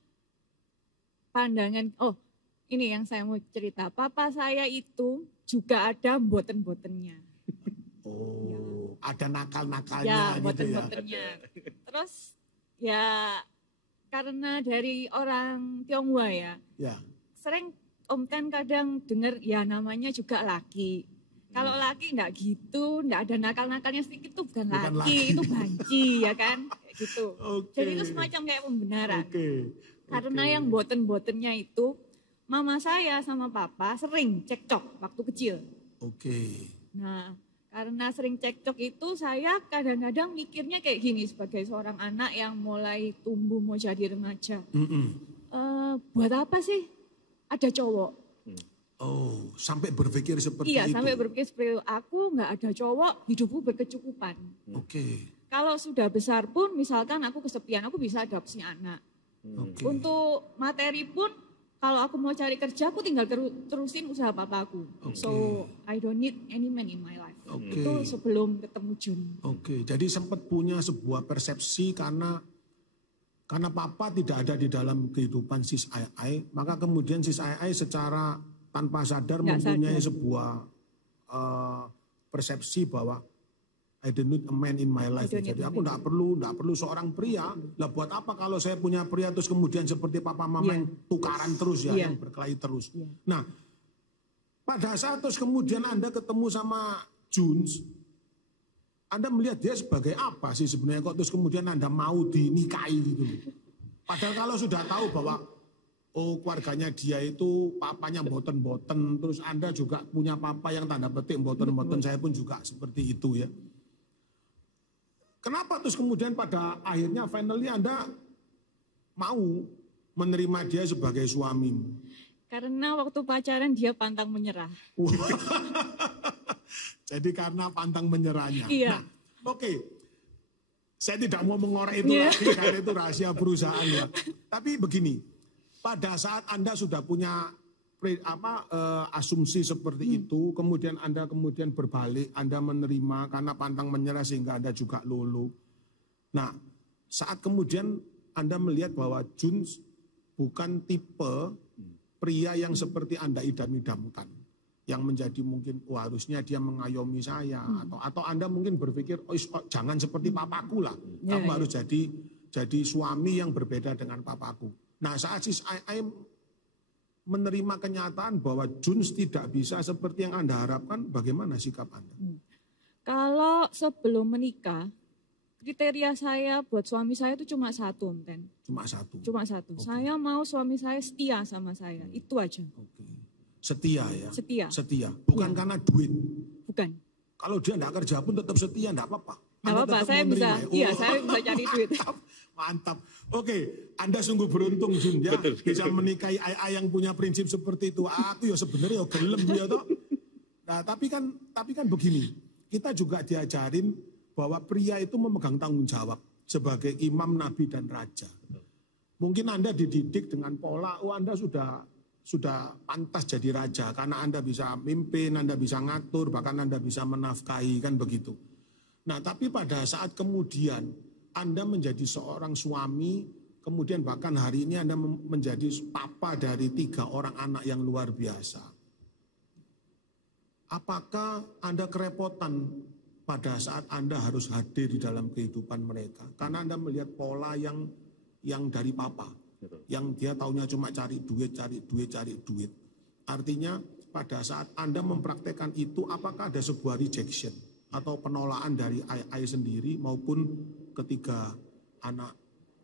pandangan, ini yang saya mau cerita. Papa saya itu juga ada boten-botennya. Ada nakal-nakalnya ya, gitu boten-botennya. Terus ya karena dari orang Tionghoa ya. Sering Om kan kadang dengar ya namanya juga laki. Kalau laki enggak gitu, enggak ada nakal-nakalnya sedikit tuh bukan laki, itu banci ya kan, kayak gitu. Jadi itu semacam kayak pembenaran. Karena yang boten-botennya itu, mama saya sama papa sering cekcok waktu kecil. Nah, karena sering cekcok itu saya kadang-kadang mikirnya kayak gini sebagai seorang anak yang mulai tumbuh mau jadi remaja. Buat apa sih ada cowok? Sampai berpikir seperti itu? Iya, sampai berpikir seperti itu. Aku nggak ada cowok, hidupku berkecukupan. Kalau sudah besar pun, misalkan aku kesepian, aku bisa adopsi anak. Untuk materi pun, kalau aku mau cari kerja, aku tinggal terusin usaha papaku. So, I don't need any man in my life. Itu sebelum ketemu Jun. Jadi sempat punya sebuah persepsi karena papa tidak ada di dalam kehidupan sis Ai, maka kemudian sis Ai secara tanpa sadar mempunyai sebuah persepsi bahwa I don't need a man in my life. Jadi aku tidak perlu seorang pria. Lah buat apa kalau saya punya pria terus kemudian seperti papa mama yang tukaran terus ya, yang berkelahi terus. Nah, pada saat terus kemudian Anda ketemu sama Juns, Anda melihat dia sebagai apa sih sebenarnya kok terus kemudian Anda mau dinikahi gitu. Padahal kalau sudah tahu bahwa keluarganya dia itu papanya boten-boten, terus Anda juga punya papa yang tanda petik boten-boten, saya pun juga seperti itu ya. Kenapa terus kemudian pada akhirnya finally Anda mau menerima dia sebagai suamimu? Karena waktu pacaran dia pantang menyerah. Jadi karena pantang menyerahnya. Iya. Nah, saya tidak mau mengorek itu lagi karena itu rahasia perusahaan ya. Tapi begini, pada saat Anda sudah punya asumsi seperti itu, kemudian Anda berbalik, Anda menerima karena pantang menyerah sehingga Anda juga luluh. Nah, saat kemudian Anda melihat bahwa Juns bukan tipe pria yang seperti Anda idam-idamkan, yang menjadi mungkin harusnya dia mengayomi saya, atau Anda mungkin berpikir jangan seperti papaku lah, kamu harus jadi suami yang berbeda dengan papaku. Nah, saat sis Ai menerima kenyataan bahwa Juns tidak bisa seperti yang Anda harapkan, bagaimana sikap Anda? Kalau sebelum menikah, kriteria saya buat suami saya itu cuma satu, Om Ten. Cuma satu. Saya mau suami saya setia sama saya, itu aja. Setia ya? Setia. Bukan karena duit? Bukan. Kalau dia tidak kerja pun tetap setia, tidak apa-apa? Tidak apa-apa, saya bisa, saya bisa cari duit. Mantap. Anda sungguh beruntung Jun ya, bisa menikahi Ai yang punya prinsip seperti itu. Aku ya sebenarnya ya gelem ya toh. Nah, tapi kan begini, kita juga diajarin bahwa pria itu memegang tanggung jawab sebagai imam, nabi dan raja. Mungkin Anda dididik dengan pola, Anda sudah pantas jadi raja karena Anda bisa mimpin, Anda bisa ngatur, bahkan Anda bisa menafkahi, kan begitu. Nah, tapi pada saat kemudian Anda menjadi seorang suami, kemudian bahkan hari ini Anda menjadi papa dari 3 orang anak yang luar biasa. Apakah Anda kerepotan pada saat Anda harus hadir di dalam kehidupan mereka? Karena Anda melihat pola yang dari papa, yang dia taunya cuma cari duit. Artinya pada saat Anda mempraktekkan itu, apakah ada sebuah rejection atau penolakan dari Ai sendiri maupun ketiga anak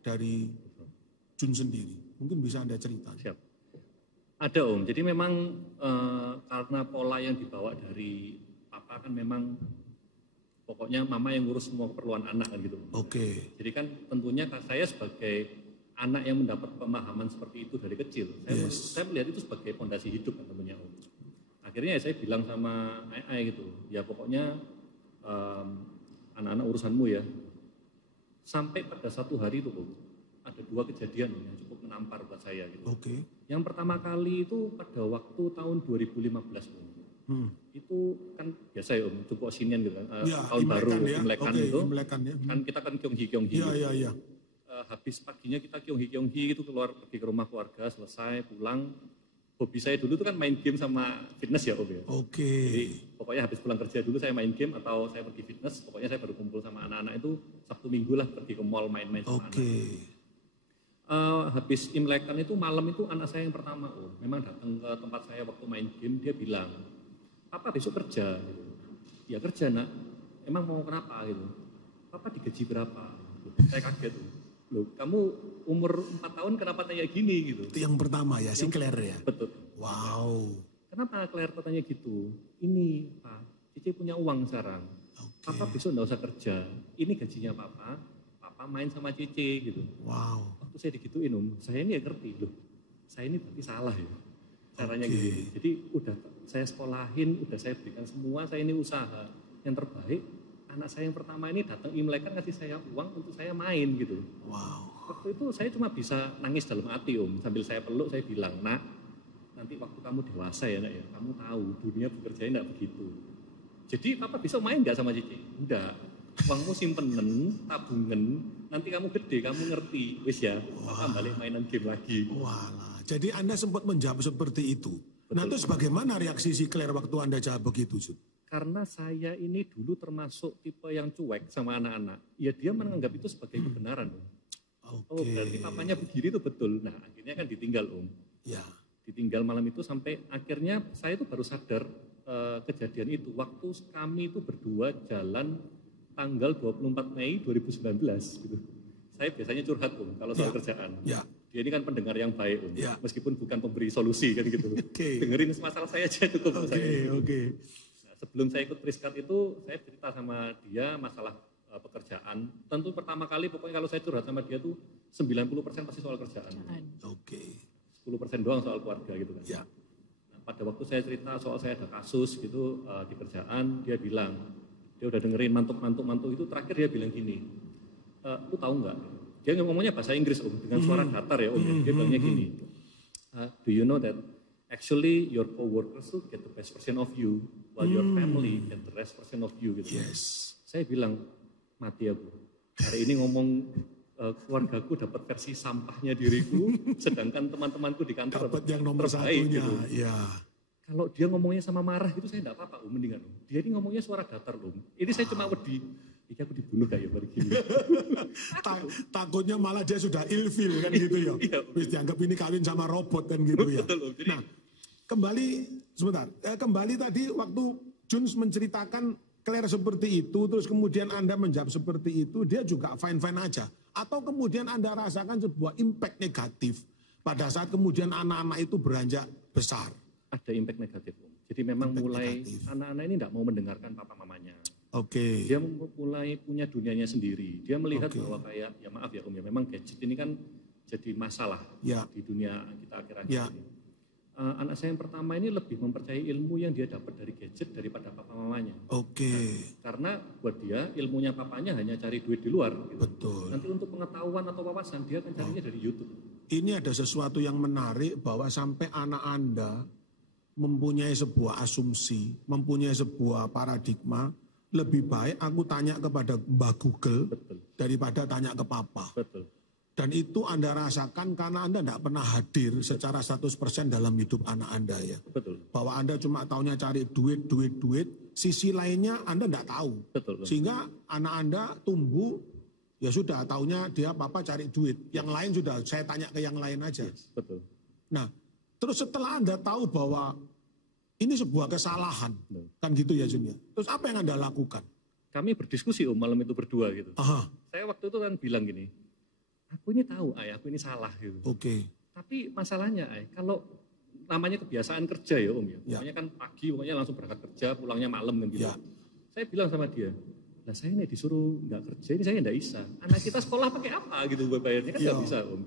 dari Jun sendiri? Mungkin bisa Anda cerita. Siap. Ada Om, jadi memang karena pola yang dibawa dari papa kan memang pokoknya mama yang ngurus semua keperluan anak kan gitu. Jadi kan tentunya saya sebagai anak yang mendapat pemahaman seperti itu dari kecil, saya melihat itu sebagai fondasi hidup kan tentunya Om. Akhirnya saya bilang sama Ai gitu, ya pokoknya anak-anak urusanmu ya. Sampai pada satu hari itu ada 2 kejadian yang cukup menampar buat saya gitu. Yang pertama kali itu pada waktu tahun 2015 itu kan biasa ya Om, cukup sinian gitu kan, tahun baru Imlekan itu kan kita kan kyonghi habis paginya kita kyonghi gitu, keluar pergi ke rumah keluarga, selesai pulang. Hobi saya dulu itu kan main game sama fitness ya Om ya. Jadi pokoknya habis pulang kerja dulu saya main game atau saya pergi fitness. Pokoknya saya baru kumpul sama anak-anak itu Sabtu Minggu lah, pergi ke mall main-main sama anak. Habis Imlekan itu malam itu anak saya yang pertama Om, memang datang ke tempat saya waktu main game, dia bilang, Papa besok kerja gitu. Ya kerja nak, emang mau kenapa gitu, Papa digaji berapa? Saya kaget tuh, loh kamu umur 4 tahun kenapa tanya gini gitu. Itu yang pertama ya, si Claire ya? Betul. Wow. Kenapa Claire tanya gitu? Ini Pak, Cici punya uang sekarang, Papa besok nggak usah kerja, ini gajinya Papa main sama Cici gitu. Wow. Waktu saya digituin Om, saya ini ya ngerti loh, saya ini berarti salah ya caranya gitu. Jadi udah saya sekolahin, udah saya berikan semua, saya ini usaha yang terbaik. Anak saya yang pertama ini datang Imlek kan ngasih saya uang untuk saya main gitu. Wow. Waktu itu saya cuma bisa nangis dalam hati Om, sambil saya peluk saya bilang, nak nanti waktu kamu dewasa ya nak ya, kamu tahu dunia bekerjanya enggak begitu. Jadi Papa bisa main nggak sama Cici? Enggak. Uangmu simpenan, tabungan, nanti kamu gede, kamu ngerti, wis ya, Papa balik mainan game lagi. Walah, jadi Anda sempat menjawab seperti itu. Betul. Nah terus bagaimana reaksi si Claire waktu Anda jawab begitu, Sud? Karena saya ini dulu termasuk tipe yang cuek sama anak-anak, ya dia menganggap itu sebagai kebenaran. Oh berarti papanya begini itu betul, nah akhirnya kan ditinggal Om. Ya. Ditinggal malam itu sampai akhirnya saya itu baru sadar kejadian itu, waktu kami itu berdua jalan tanggal 24 Mei 2019 gitu. Saya biasanya curhat Om kalau soal kerjaan. Ya. Dia ini kan pendengar yang baik Om, ya. Meskipun bukan pemberi solusi kan gitu. Dengerin masalah saya aja cukup saya. Nah, sebelum saya ikut Priskat itu, saya cerita sama dia masalah pekerjaan. Tentu pertama kali pokoknya kalau saya curhat sama dia tuh 90% pasti soal kerjaan. 10% doang soal keluarga gitu kan. Ya. Nah, pada waktu saya cerita soal saya ada kasus gitu di kerjaan, dia bilang, dia udah dengerin mantuk itu, terakhir dia bilang gini, lu tahu nggak? Dia ngomongnya bahasa Inggris Om, dengan suara datar ya Om. Dia bilangnya gini, do you know that actually your co-workers will get the best version of you, while your family get the best version of you gitu. Yes. Saya bilang, mati aku. Hari ini ngomong keluargaku dapat versi sampahnya diriku, sedangkan teman-temanku di kantor dapat yang nomor satunya. Gitu. Ya. Kalau dia ngomongnya sama marah gitu saya enggak apa-apa Om, mendingan Om. Dia ini ngomongnya suara datar Om. Ini saya cuma wedi, ini aku dibunuh kayak baru gini. Takutnya malah dia sudah ilfil kan gitu ya. Terus dianggap ini kawin sama robot kan gitu ya. Betul, Om. Jadi, nah, kembali sebentar. Kembali tadi waktu Juns menceritakan Claire seperti itu, terus kemudian Anda menjawab seperti itu, dia juga fine-fine aja. Atau kemudian Anda rasakan sebuah impact negatif pada saat kemudian anak-anak itu beranjak besar. Ada impact negatif Om. Jadi memang mulai anak-anak ini tidak mau mendengarkan papa mamanya. Dia mulai punya dunianya sendiri. Dia melihat bahwa kayak, ya maaf ya Om ya, memang gadget ini kan jadi masalah di dunia kita akhir-akhir ini. Anak saya yang pertama ini lebih mempercayai ilmu yang dia dapat dari gadget daripada papa mamanya. Karena buat dia ilmunya papanya hanya cari duit di luar. Gitu. Betul. Nanti untuk pengetahuan atau wawasan dia akan carinya dari YouTube. Ini ada sesuatu yang menarik bahwa sampai anak Anda mempunyai sebuah asumsi, mempunyai sebuah paradigma, lebih baik aku tanya kepada Mbak Google daripada tanya ke Papa. Dan itu Anda rasakan karena Anda tidak pernah hadir secara 100% dalam hidup anak Anda ya. Bahwa Anda cuma taunya cari duit, sisi lainnya Anda tidak tahu. Sehingga anak Anda tumbuh, ya sudah taunya dia Papa cari duit. Yang lain sudah saya tanya ke yang lain aja. Nah, terus setelah Anda tahu bahwa ini sebuah kesalahan, kan gitu ya Jun ya. Terus apa yang Anda lakukan? Kami berdiskusi Om malam itu berdua gitu. Saya waktu itu kan bilang gini, aku ini tahu Ay, aku ini salah gitu. Tapi masalahnya Ay, kalau namanya kebiasaan kerja ya Om ya. Pokoknya kan pagi, pokoknya langsung berangkat kerja, pulangnya malam kan gitu. Saya bilang sama dia, lah saya ini disuruh nggak kerja, ini saya nggak bisa. Anak kita sekolah pakai apa gitu buat bayarnya kan nggak bisa Om.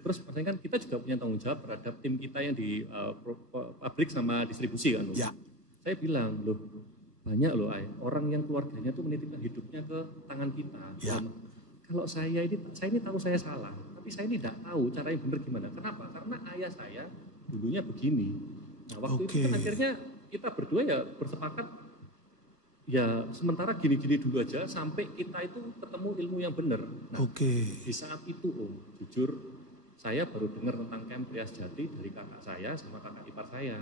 Terus maksudnya kan kita juga punya tanggung jawab terhadap tim kita yang di pabrik sama distribusi kan Om. Saya bilang loh banyak loh Ay, orang yang keluarganya tuh menitipkan hidupnya ke tangan kita. Kalau saya ini tahu saya salah, tapi saya ini tidak tahu cara yang benar gimana. Kenapa? Karena ayah saya dulunya begini. Nah waktu itu kan akhirnya kita berdua ya bersepakat, ya sementara gini-gini dulu aja sampai kita itu ketemu ilmu yang benar. Nah, di saat itu Om, jujur saya baru dengar tentang camp Prias Jati dari kakak saya sama kakak ipar saya.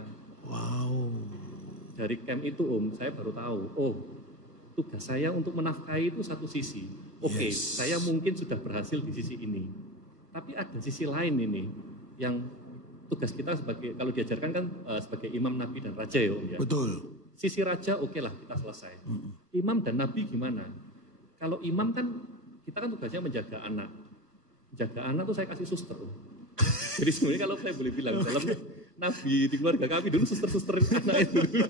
Dari camp itu Om, saya baru tahu, oh tugas saya untuk menafkahi itu satu sisi. Saya mungkin sudah berhasil di sisi ini. Tapi ada sisi lain ini yang tugas kita sebagai, kalau diajarkan kan sebagai imam, nabi, dan raja ya Om ya. Betul. Sisi raja oke lah kita selesai. Imam dan nabi gimana? Kalau imam kan kita kan tugasnya menjaga anak. Menjaga anak tuh saya kasih suster. Jadi sebenarnya kalau saya boleh bilang dalam nabi di keluarga kami dulu suster-susterin anak itu dulu.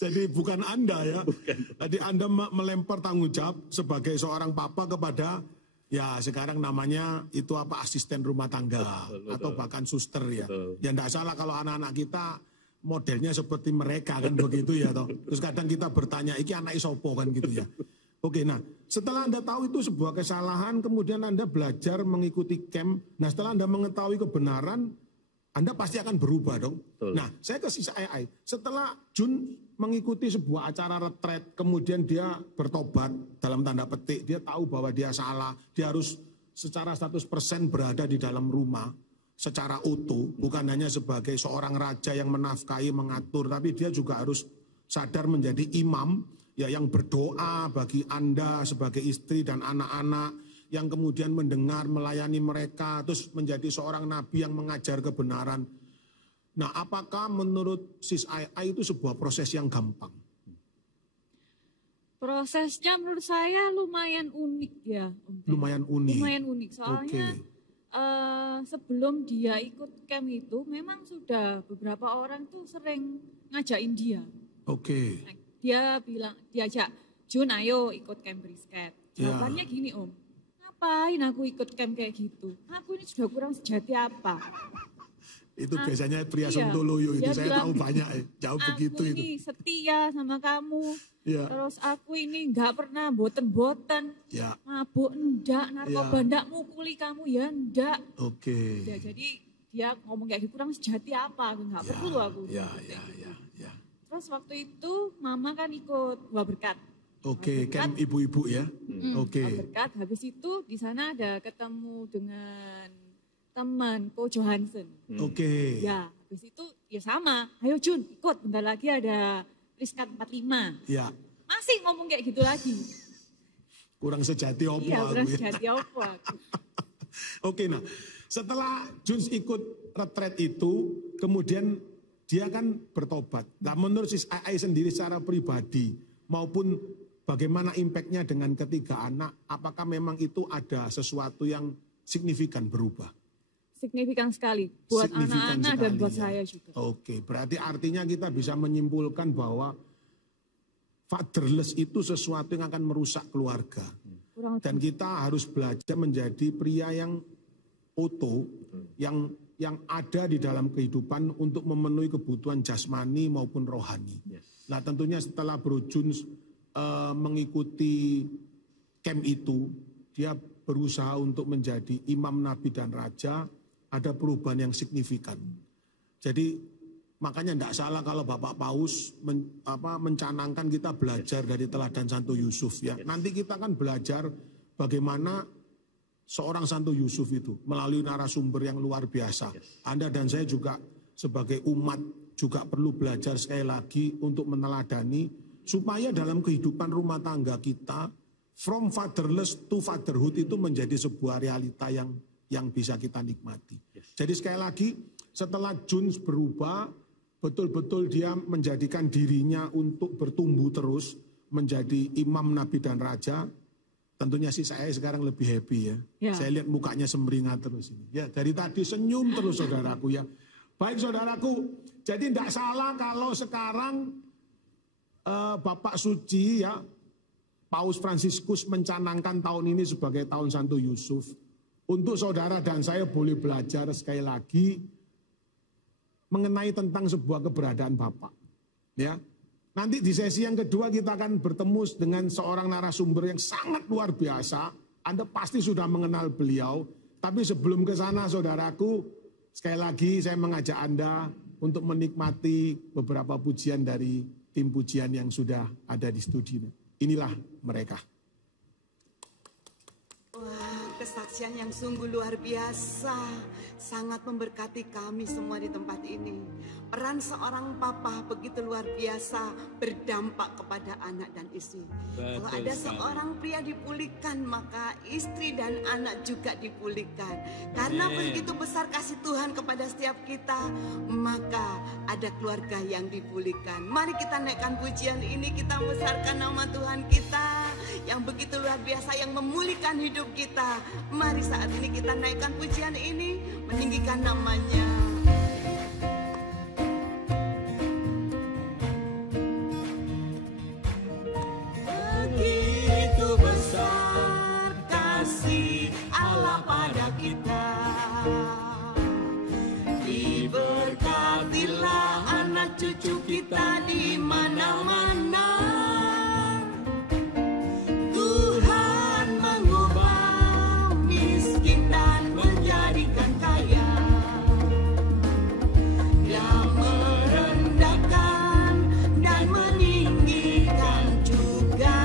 Jadi bukan Anda ya. Bukan. Jadi Anda melempar tanggung jawab sebagai seorang papa kepada ya sekarang namanya itu apa, asisten rumah tangga, betul. Atau bahkan suster ya. Betul. Ya enggak salah kalau anak-anak kita modelnya seperti mereka kan begitu ya toh. Terus kadang kita bertanya iki anak isopo kan gitu ya. Oke, nah setelah Anda tahu itu sebuah kesalahan, kemudian Anda belajar mengikuti camp. Nah setelah Anda mengetahui kebenaran, Anda pasti akan berubah dong. Betul. Nah saya ke sisi AI. Setelah Jun mengikuti sebuah acara retret, kemudian dia bertobat dalam tanda petik, dia tahu bahwa dia salah, dia harus secara 100% berada di dalam rumah secara utuh, bukan hanya sebagai seorang raja yang menafkahi, mengatur, tapi dia juga harus sadar menjadi imam ya yang berdoa bagi Anda sebagai istri dan anak-anak, yang kemudian mendengar, melayani mereka, terus menjadi seorang nabi yang mengajar kebenaran. Nah, apakah menurut Sis AI itu sebuah proses yang gampang? Prosesnya menurut saya lumayan unik ya. Lumayan unik? Lumayan unik, soalnya sebelum dia ikut camp itu memang sudah beberapa orang tuh sering ngajakin dia. Oke. Nah, dia bilang, diajak, Jun ayo ikut camp brisket. Jawabannya gini Om, ngapain aku ikut camp kayak gitu? Aku ini sudah kurang sejati apa? Itu biasanya pria Sontoloyo itu saya tahu banyak jauh begitu itu. Aku ini setia sama kamu, terus aku ini nggak pernah boten-boten, mabuk enggak, narkoba enggak, mukuli kamu ya enggak. Oke. Ya, jadi dia ngomong kayak gitu kurang sejati apa, nggak perlu aku. Ya. Terus waktu itu mama kan ikut Buah Berkat. Oke, camp ibu-ibu ya. Oke. Buah Berkat, habis itu di sana ada ketemu dengan teman Ko Johansen. Oke. Ya, habis itu ya sama. Ayo Jun, ikut. Bentar lagi ada Priskat 45. Ya. Masih ngomong kayak gitu lagi. Kurang sejati opo aku. Iya, kurang sejati opo aku. Oke, nah setelah Jun ikut retret itu, kemudian dia kan bertobat. Nah menurut Sis AI sendiri secara pribadi, maupun bagaimana impactnya dengan ketiga anak, apakah memang itu ada sesuatu yang signifikan berubah? Signifikan sekali buat anak-anak dan buat saya juga. Oke, berarti artinya kita bisa menyimpulkan bahwa fatherless itu sesuatu yang akan merusak keluarga. Dan kita harus belajar menjadi pria yang utuh, yang ada di dalam kehidupan untuk memenuhi kebutuhan jasmani maupun rohani. Nah tentunya setelah Bro Jun mengikuti camp itu, dia berusaha untuk menjadi imam, nabi, dan raja. Ada perubahan yang signifikan. Jadi makanya tidak salah kalau Bapak Paus mencanangkan kita belajar dari teladan Santo Yusuf ya. Nanti kita akan belajar bagaimana seorang Santo Yusuf itu melalui narasumber yang luar biasa. Anda dan saya juga sebagai umat juga perlu belajar sekali lagi untuk meneladani supaya dalam kehidupan rumah tangga kita from fatherless to fatherhood itu menjadi sebuah realita yang bisa kita nikmati. Jadi sekali lagi setelah Jun berubah, betul-betul dia menjadikan dirinya untuk bertumbuh terus menjadi imam, nabi, dan raja. Tentunya sih saya sekarang lebih happy ya. Saya lihat mukanya semeringat terus ini. Ya dari tadi senyum terus saudaraku ya. Baik saudaraku, jadi tidak salah kalau sekarang Bapak Suci ya, Paus Fransiskus mencanangkan tahun ini sebagai tahun Santo Yusuf. Untuk saudara dan saya boleh belajar sekali lagi mengenai tentang sebuah keberadaan Bapak. Ya, nanti di sesi yang kedua kita akan bertemu dengan seorang narasumber yang sangat luar biasa. Anda pasti sudah mengenal beliau. Tapi sebelum ke sana saudaraku, sekali lagi saya mengajak Anda untuk menikmati beberapa pujian dari tim pujian yang sudah ada di studio. Inilah mereka. Wah, kesaksian yang sungguh luar biasa, sangat memberkati kami semua di tempat ini. Peran seorang papa begitu luar biasa, berdampak kepada anak dan istri. Kalau ada seorang pria dipulihkan, maka istri dan anak juga dipulihkan. Karena begitu besar kasih Tuhan kepada setiap kita, maka ada keluarga yang dipulihkan. Mari kita naikkan pujian ini, kita besarkan nama Tuhan kita yang begitu luar biasa, yang memulihkan hidup kita. Mari saat ini kita naikkan pujian ini, meninggikan namanya. Begitu besar kasih Allah pada kita, diberkatilah anak cucu kita di mana-mana. Tuhan mengubah miskin dan menjadikan kaya. Dia merendahkan dan meninggikan juga.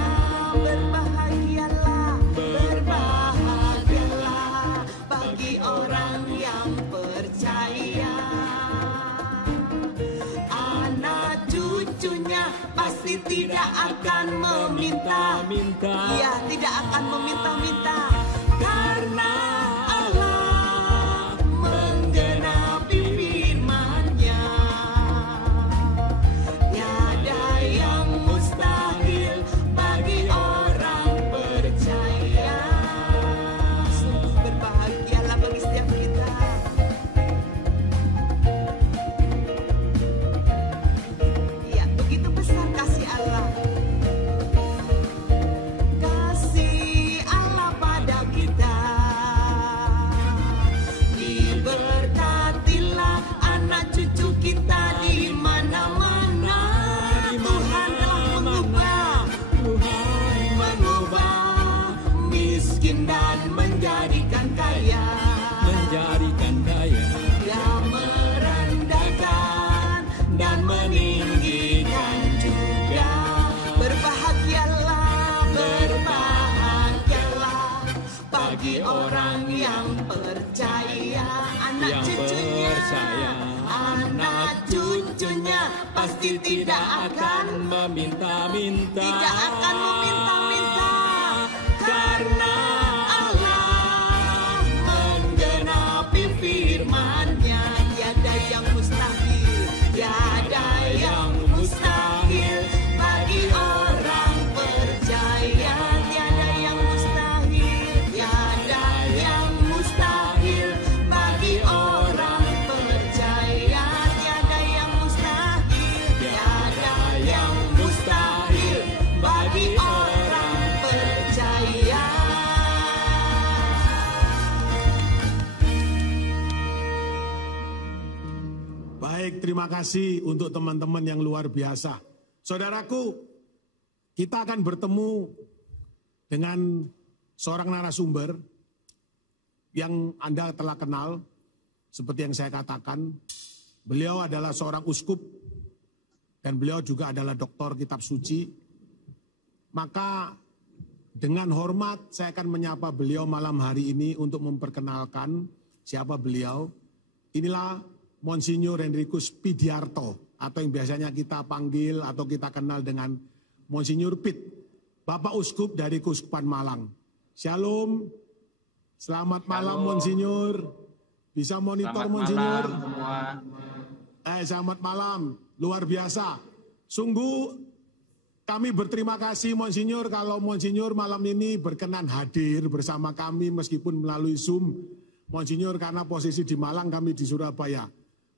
Berbahagialah, berbahagialah bagi orang yang percaya. Anak cucunya pasti tidak akan meminta-minta. Ia tidak akan meminta-minta, karena Allah menggenapi firman-Nya. Tiada yang mustahil bagi orang percaya. Sungguh berbahagialah bagi setiap kita. Ya, begitu besar kasih Allah. Kasih Allah pada kita. Diberkatilah anak cucu kita di mana-mana. Tuhan telah mengubah miskin dan menjadikan kaya. Dia merendahkan dan meninggikan juga. Berbahagialah, berbahagialah bagi orang yang percaya. Anak cucunya pasti tidak akan meminta-minta. Tidak akan meminta-minta, karena Allah menggenapi firman-Nya. Tiada yang mustahil, tiada yang mustahil bagi orang percaya. Tiada yang mustahil, tiada yang mustahil bagi orang percaya. Tiada yang mustahil, tiada yang mustahil bagi orang percaya. Baik, terima kasih untuk teman-teman yang luar biasa. Saudaraku, kita akan bertemu dengan seorang narasumber yang Anda telah kenal. Seperti yang saya katakan, beliau adalah seorang uskup dan beliau juga adalah doktor kitab suci. Maka dengan hormat saya akan menyapa beliau malam hari ini untuk memperkenalkan siapa beliau. Inilah Monsinyur Henrikus Pidiarto, atau yang biasanya kita panggil atau kita kenal dengan Monsinyur Pit, Bapak Uskup dari Keuskupan Malang. Shalom, selamat malam Monsinyur. Bisa monitor Monsinyur? Selamat malam, luar biasa. Sungguh kami berterima kasih Monsinyur kalau Monsinyur malam ini berkenan hadir bersama kami meskipun melalui Zoom. Monsinyur, karena posisi di Malang, kami di Surabaya.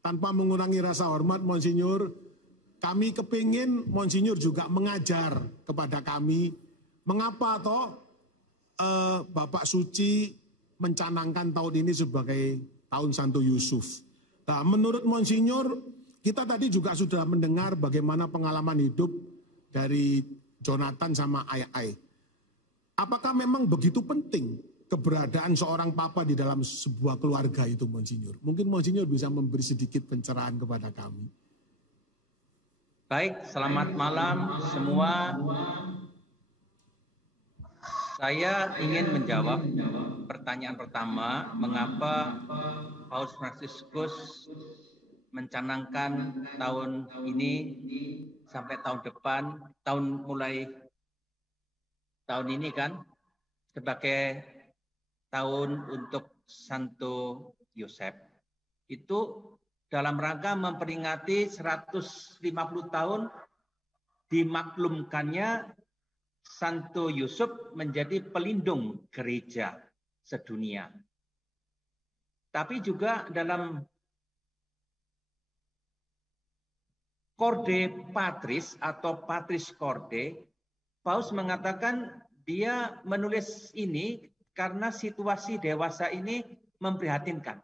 Tanpa mengurangi rasa hormat Monsinyur, kami kepingin Monsinyur juga mengajar kepada kami mengapa toh Bapak Suci mencanangkan tahun ini sebagai tahun Santo Yusuf. Nah, menurut Monsinyur, kita tadi juga sudah mendengar bagaimana pengalaman hidup dari Jonathan sama Ai. Apakah memang begitu penting keberadaan seorang papa di dalam sebuah keluarga itu, Monsinyur? Mungkin Monsinyur bisa memberi sedikit pencerahan kepada kami. Baik, selamat malam semua. Saya ingin menjawab pertanyaan pertama, mengapa Paus Fransiskus mencanangkan tahun ini sampai tahun depan, mulai tahun ini kan, sebagai tahun untuk Santo Yosef. Itu dalam rangka memperingati 150 tahun dimaklumkannya Santo Yusuf menjadi pelindung gereja sedunia. Tapi juga dalam Corde Patris atau Patris Corde, Paus mengatakan dia menulis ini karena situasi dewasa ini memprihatinkan.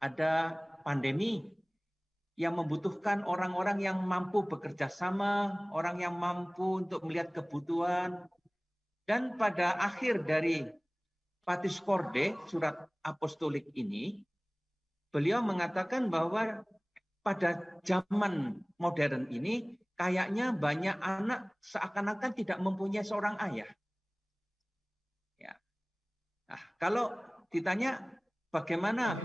Ada pandemi yang membutuhkan orang-orang yang mampu bekerja sama, orang yang mampu untuk melihat kebutuhan. Dan pada akhir dari Patris Corde, surat apostolik ini, beliau mengatakan bahwa pada zaman modern ini, kayaknya banyak anak seakan-akan tidak mempunyai seorang ayah. Ya. Nah, kalau ditanya bagaimana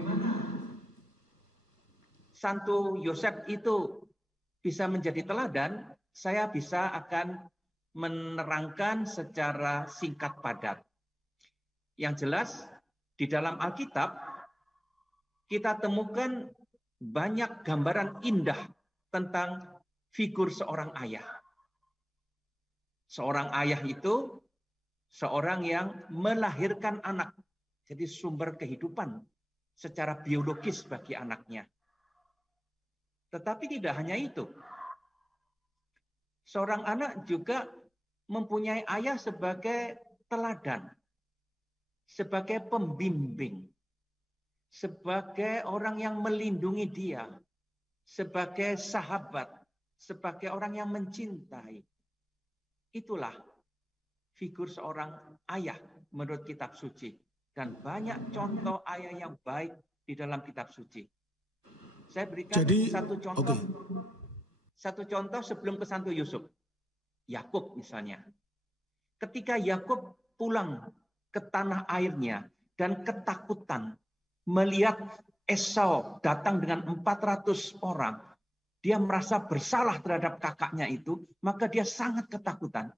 Santo Yosef itu bisa menjadi teladan, saya bisa akan menerangkan secara singkat padat. Yang jelas, di dalam Alkitab, kita temukan banyak gambaran indah tentang figur seorang ayah. Seorang ayah itu seorang yang melahirkan anak, jadi sumber kehidupan secara biologis bagi anaknya. Tetapi tidak hanya itu. Seorang anak juga mempunyai ayah sebagai teladan, sebagai pembimbing, sebagai orang yang melindungi dia, sebagai sahabat, sebagai orang yang mencintai. Itulah figur seorang ayah menurut kitab suci. Dan banyak contoh ayah yang baik di dalam kitab suci. Saya berikan satu contoh sebelum ke Santo Yusuf. Yakub misalnya. Ketika Yakub pulang ke tanah airnya dan ketakutan melihat Esau datang dengan 400 orang, dia merasa bersalah terhadap kakaknya itu, maka dia sangat ketakutan.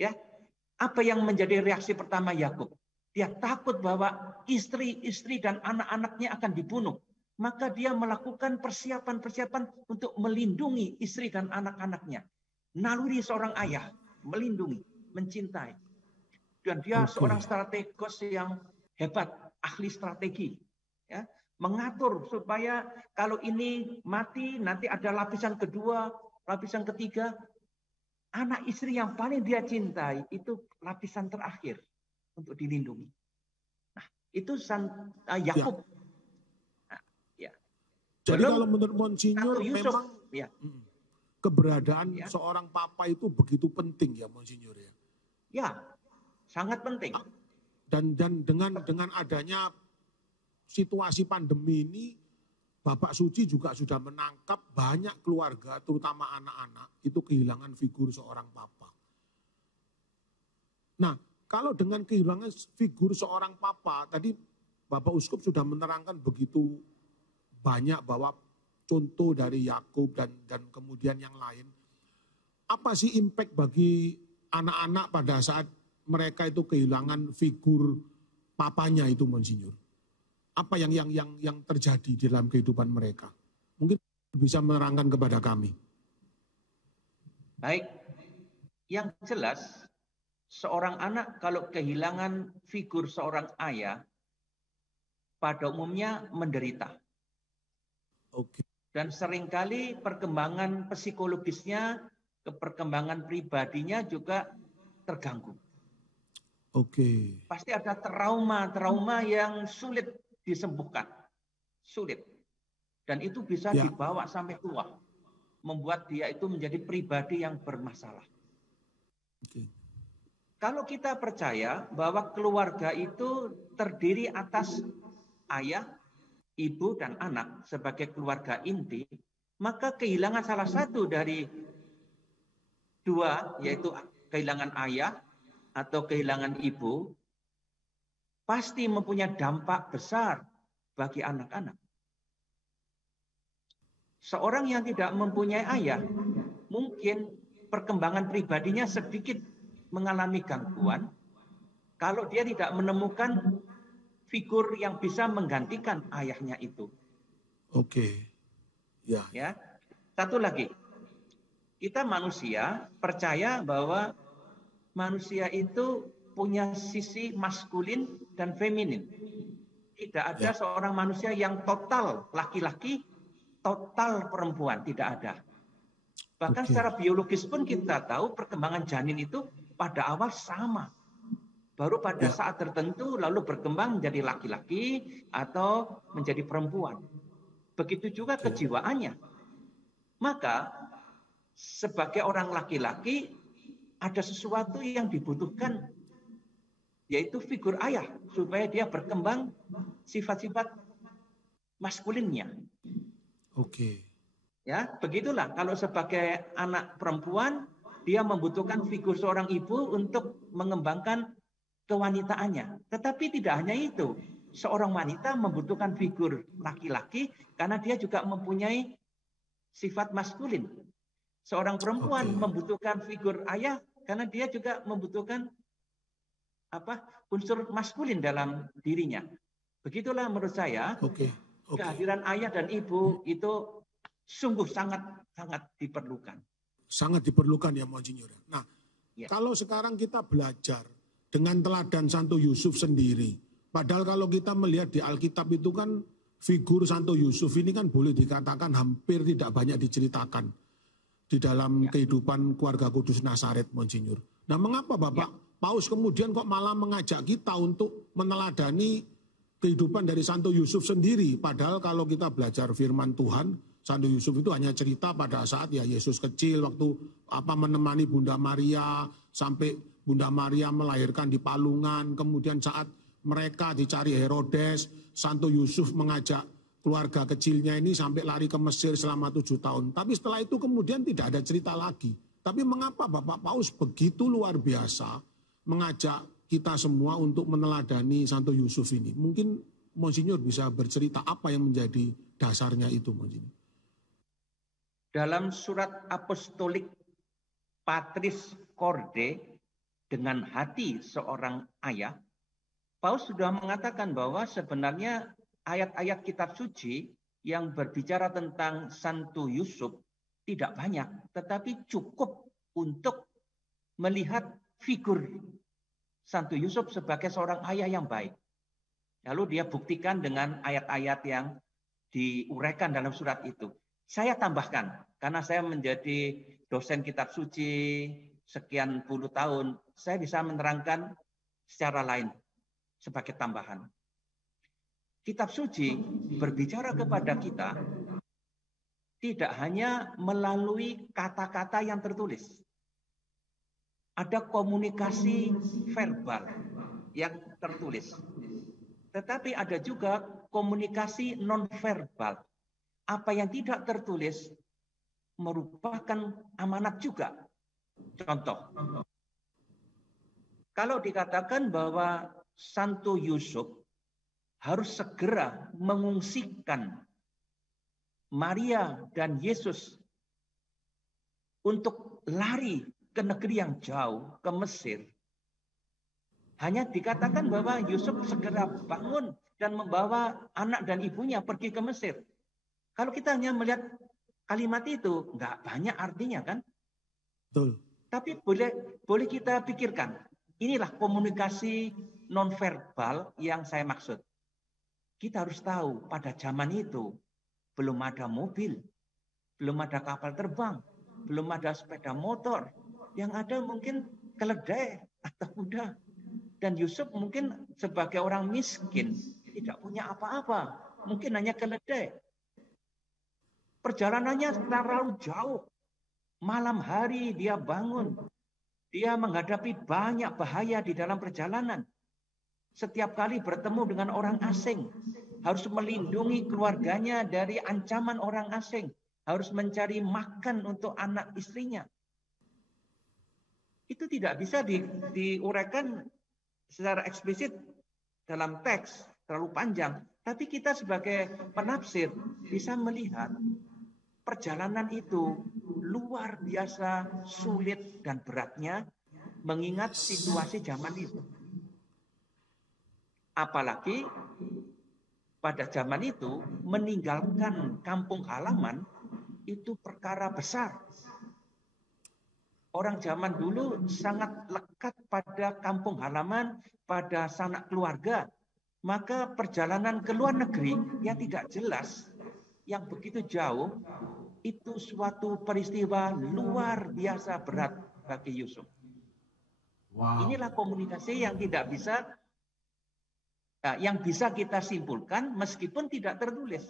Ya, apa yang menjadi reaksi pertama Yakub? Dia takut bahwa istri-istri dan anak-anaknya akan dibunuh. Maka dia melakukan persiapan-persiapan untuk melindungi istri dan anak-anaknya. Naluri seorang ayah, melindungi, mencintai. Dan dia seorang strategos yang hebat, ahli strategi. Ya, mengatur supaya kalau ini mati, nanti ada lapisan kedua, lapisan ketiga. Anak istri yang paling dia cintai, itu lapisan terakhir untuk dilindungi. Nah, itu Yakub. Jadi kalau menurut Monsinyur memang keberadaan seorang papa itu begitu penting ya Monsinyur ya? Ya, sangat penting. Dan dengan adanya situasi pandemi ini, Bapak Suci juga sudah menangkap banyak keluarga, terutama anak-anak, itu kehilangan figur seorang papa. Nah, kalau dengan kehilangan figur seorang papa, tadi Bapak Uskup sudah menerangkan begitu banyak bahwa contoh dari Yakub dan kemudian yang lain. Apa sih impact bagi anak-anak pada saat mereka itu kehilangan figur papanya itu Monsinyur? Apa yang terjadi di dalam kehidupan mereka? Mungkin bisa menerangkan kepada kami. Baik, yang jelas seorang anak kalau kehilangan figur seorang ayah pada umumnya menderita. Dan seringkali perkembangan psikologisnya, perkembangan pribadinya juga terganggu. Pasti ada trauma yang sulit disembuhkan. Sulit. Dan itu bisa dibawa sampai tua. Membuat dia itu menjadi pribadi yang bermasalah. Kalau kita percaya bahwa keluarga itu terdiri atas ayah, ibu dan anak sebagai keluarga inti, maka kehilangan salah satu dari dua, yaitu kehilangan ayah atau kehilangan ibu pasti mempunyai dampak besar bagi anak-anak. Seorang yang tidak mempunyai ayah, mungkin perkembangan pribadinya sedikit mengalami gangguan kalau dia tidak menemukan figur yang bisa menggantikan ayahnya itu. Oke. Ya. Ya. Satu lagi. Kita manusia percaya bahwa manusia itu punya sisi maskulin dan feminin. Tidak ada seorang manusia yang total laki-laki, total perempuan, tidak ada. Bahkan secara biologis pun kita tahu perkembangan janin itu pada awal sama. Baru pada saat tertentu lalu berkembang menjadi laki-laki atau menjadi perempuan. Begitu juga kejiwaannya. Maka sebagai orang laki-laki ada sesuatu yang dibutuhkan, yaitu figur ayah, supaya dia berkembang sifat-sifat maskulinnya. Oke. Ya, begitulah kalau sebagai anak perempuan dia membutuhkan figur seorang ibu untuk mengembangkan kewanitaannya. Tetapi tidak hanya itu, seorang wanita membutuhkan figur laki-laki karena dia juga mempunyai sifat maskulin. Seorang perempuan membutuhkan figur ayah karena dia juga membutuhkan unsur maskulin dalam dirinya. Begitulah menurut saya kehadiran ayah dan ibu itu sungguh sangat diperlukan. Sangat diperlukan ya Monsinyur. Nah, kalau sekarang kita belajar dengan teladan Santo Yusuf sendiri, padahal kalau kita melihat di Alkitab itu kan figur Santo Yusuf ini kan boleh dikatakan hampir tidak banyak diceritakan di dalam kehidupan keluarga kudus Nazaret, Monsinyur. Nah, mengapa Bapak Paus kemudian kok malah mengajak kita untuk meneladani kehidupan dari Santo Yusuf sendiri? Padahal kalau kita belajar firman Tuhan, Santo Yusuf itu hanya cerita pada saat Yesus kecil waktu menemani Bunda Maria sampai Bunda Maria melahirkan di palungan, kemudian saat mereka dicari Herodes, Santo Yusuf mengajak keluarga kecilnya ini sampai lari ke Mesir selama 7 tahun. Tapi setelah itu kemudian tidak ada cerita lagi. Tapi mengapa Bapak Paus begitu luar biasa mengajak kita semua untuk meneladani Santo Yusuf ini? Mungkin Monsinyur bisa bercerita apa yang menjadi dasarnya itu, Monsinyur. Dalam surat apostolik Patris Corde, dengan hati seorang ayah, Paus sudah mengatakan bahwa sebenarnya ayat-ayat kitab suci yang berbicara tentang Santo Yusuf tidak banyak, tetapi cukup untuk melihat figur Santo Yusuf sebagai seorang ayah yang baik. Lalu dia buktikan dengan ayat-ayat yang diuraikan dalam surat itu. Saya tambahkan, karena saya menjadi dosen kitab suci sekian puluh tahun, saya bisa menerangkan secara lain sebagai tambahan. Kitab suci berbicara kepada kita tidak hanya melalui kata-kata yang tertulis. Ada komunikasi verbal yang tertulis. Tetapi ada juga komunikasi non-verbal. Apa yang tidak tertulis merupakan amanat juga. Contoh, kalau dikatakan bahwa Santo Yusuf harus segera mengungsikan Maria dan Yesus untuk lari ke negeri yang jauh, ke Mesir. Hanya dikatakan bahwa Yusuf segera bangun dan membawa anak dan ibunya pergi ke Mesir. Kalau kita hanya melihat kalimat itu, nggak banyak artinya kan? Betul. Tapi boleh kita pikirkan, inilah komunikasi nonverbal yang saya maksud. Kita harus tahu pada zaman itu belum ada mobil, belum ada kapal terbang, belum ada sepeda motor. Yang ada mungkin keledai atau kuda. Dan Yusuf mungkin sebagai orang miskin tidak punya apa-apa, mungkin hanya keledai. Perjalanannya terlalu jauh. Malam hari dia bangun. Dia menghadapi banyak bahaya di dalam perjalanan. Setiap kali bertemu dengan orang asing, harus melindungi keluarganya dari ancaman orang asing. Harus mencari makan untuk anak istrinya. itu tidak bisa diuraikan secara eksplisit dalam teks, terlalu panjang. Tapi kita sebagai penafsir bisa melihat perjalanan itu luar biasa sulit dan beratnya mengingat situasi zaman itu. Apalagi pada zaman itu meninggalkan kampung halaman itu perkara besar. Orang zaman dulu sangat lekat pada kampung halaman, pada sanak keluarga. Maka perjalanan ke luar negeri yang tidak jelas, yang begitu jauh, itu suatu peristiwa luar biasa berat bagi Yusuf. Wow. Inilah komunikasi yang tidak bisa, yang bisa kita simpulkan meskipun tidak tertulis.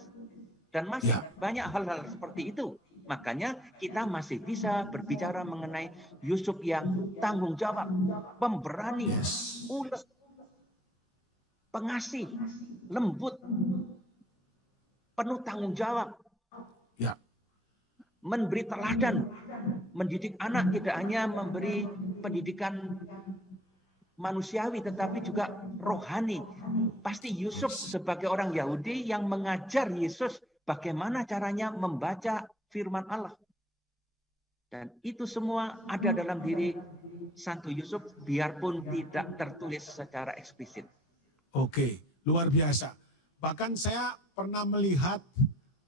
Dan masih banyak hal-hal seperti itu. Makanya kita masih bisa berbicara mengenai Yusuf yang tanggung jawab, pemberani, ulet, pengasih, lembut, penuh tanggung jawab. Memberi teladan, mendidik anak tidak hanya memberi pendidikan manusiawi tetapi juga rohani. Pasti Yusuf sebagai orang Yahudi yang mengajar Yesus bagaimana caranya membaca firman Allah. Dan itu semua ada dalam diri Santo Yusuf biarpun tidak tertulis secara eksplisit. Oke, luar biasa. Bahkan saya pernah melihat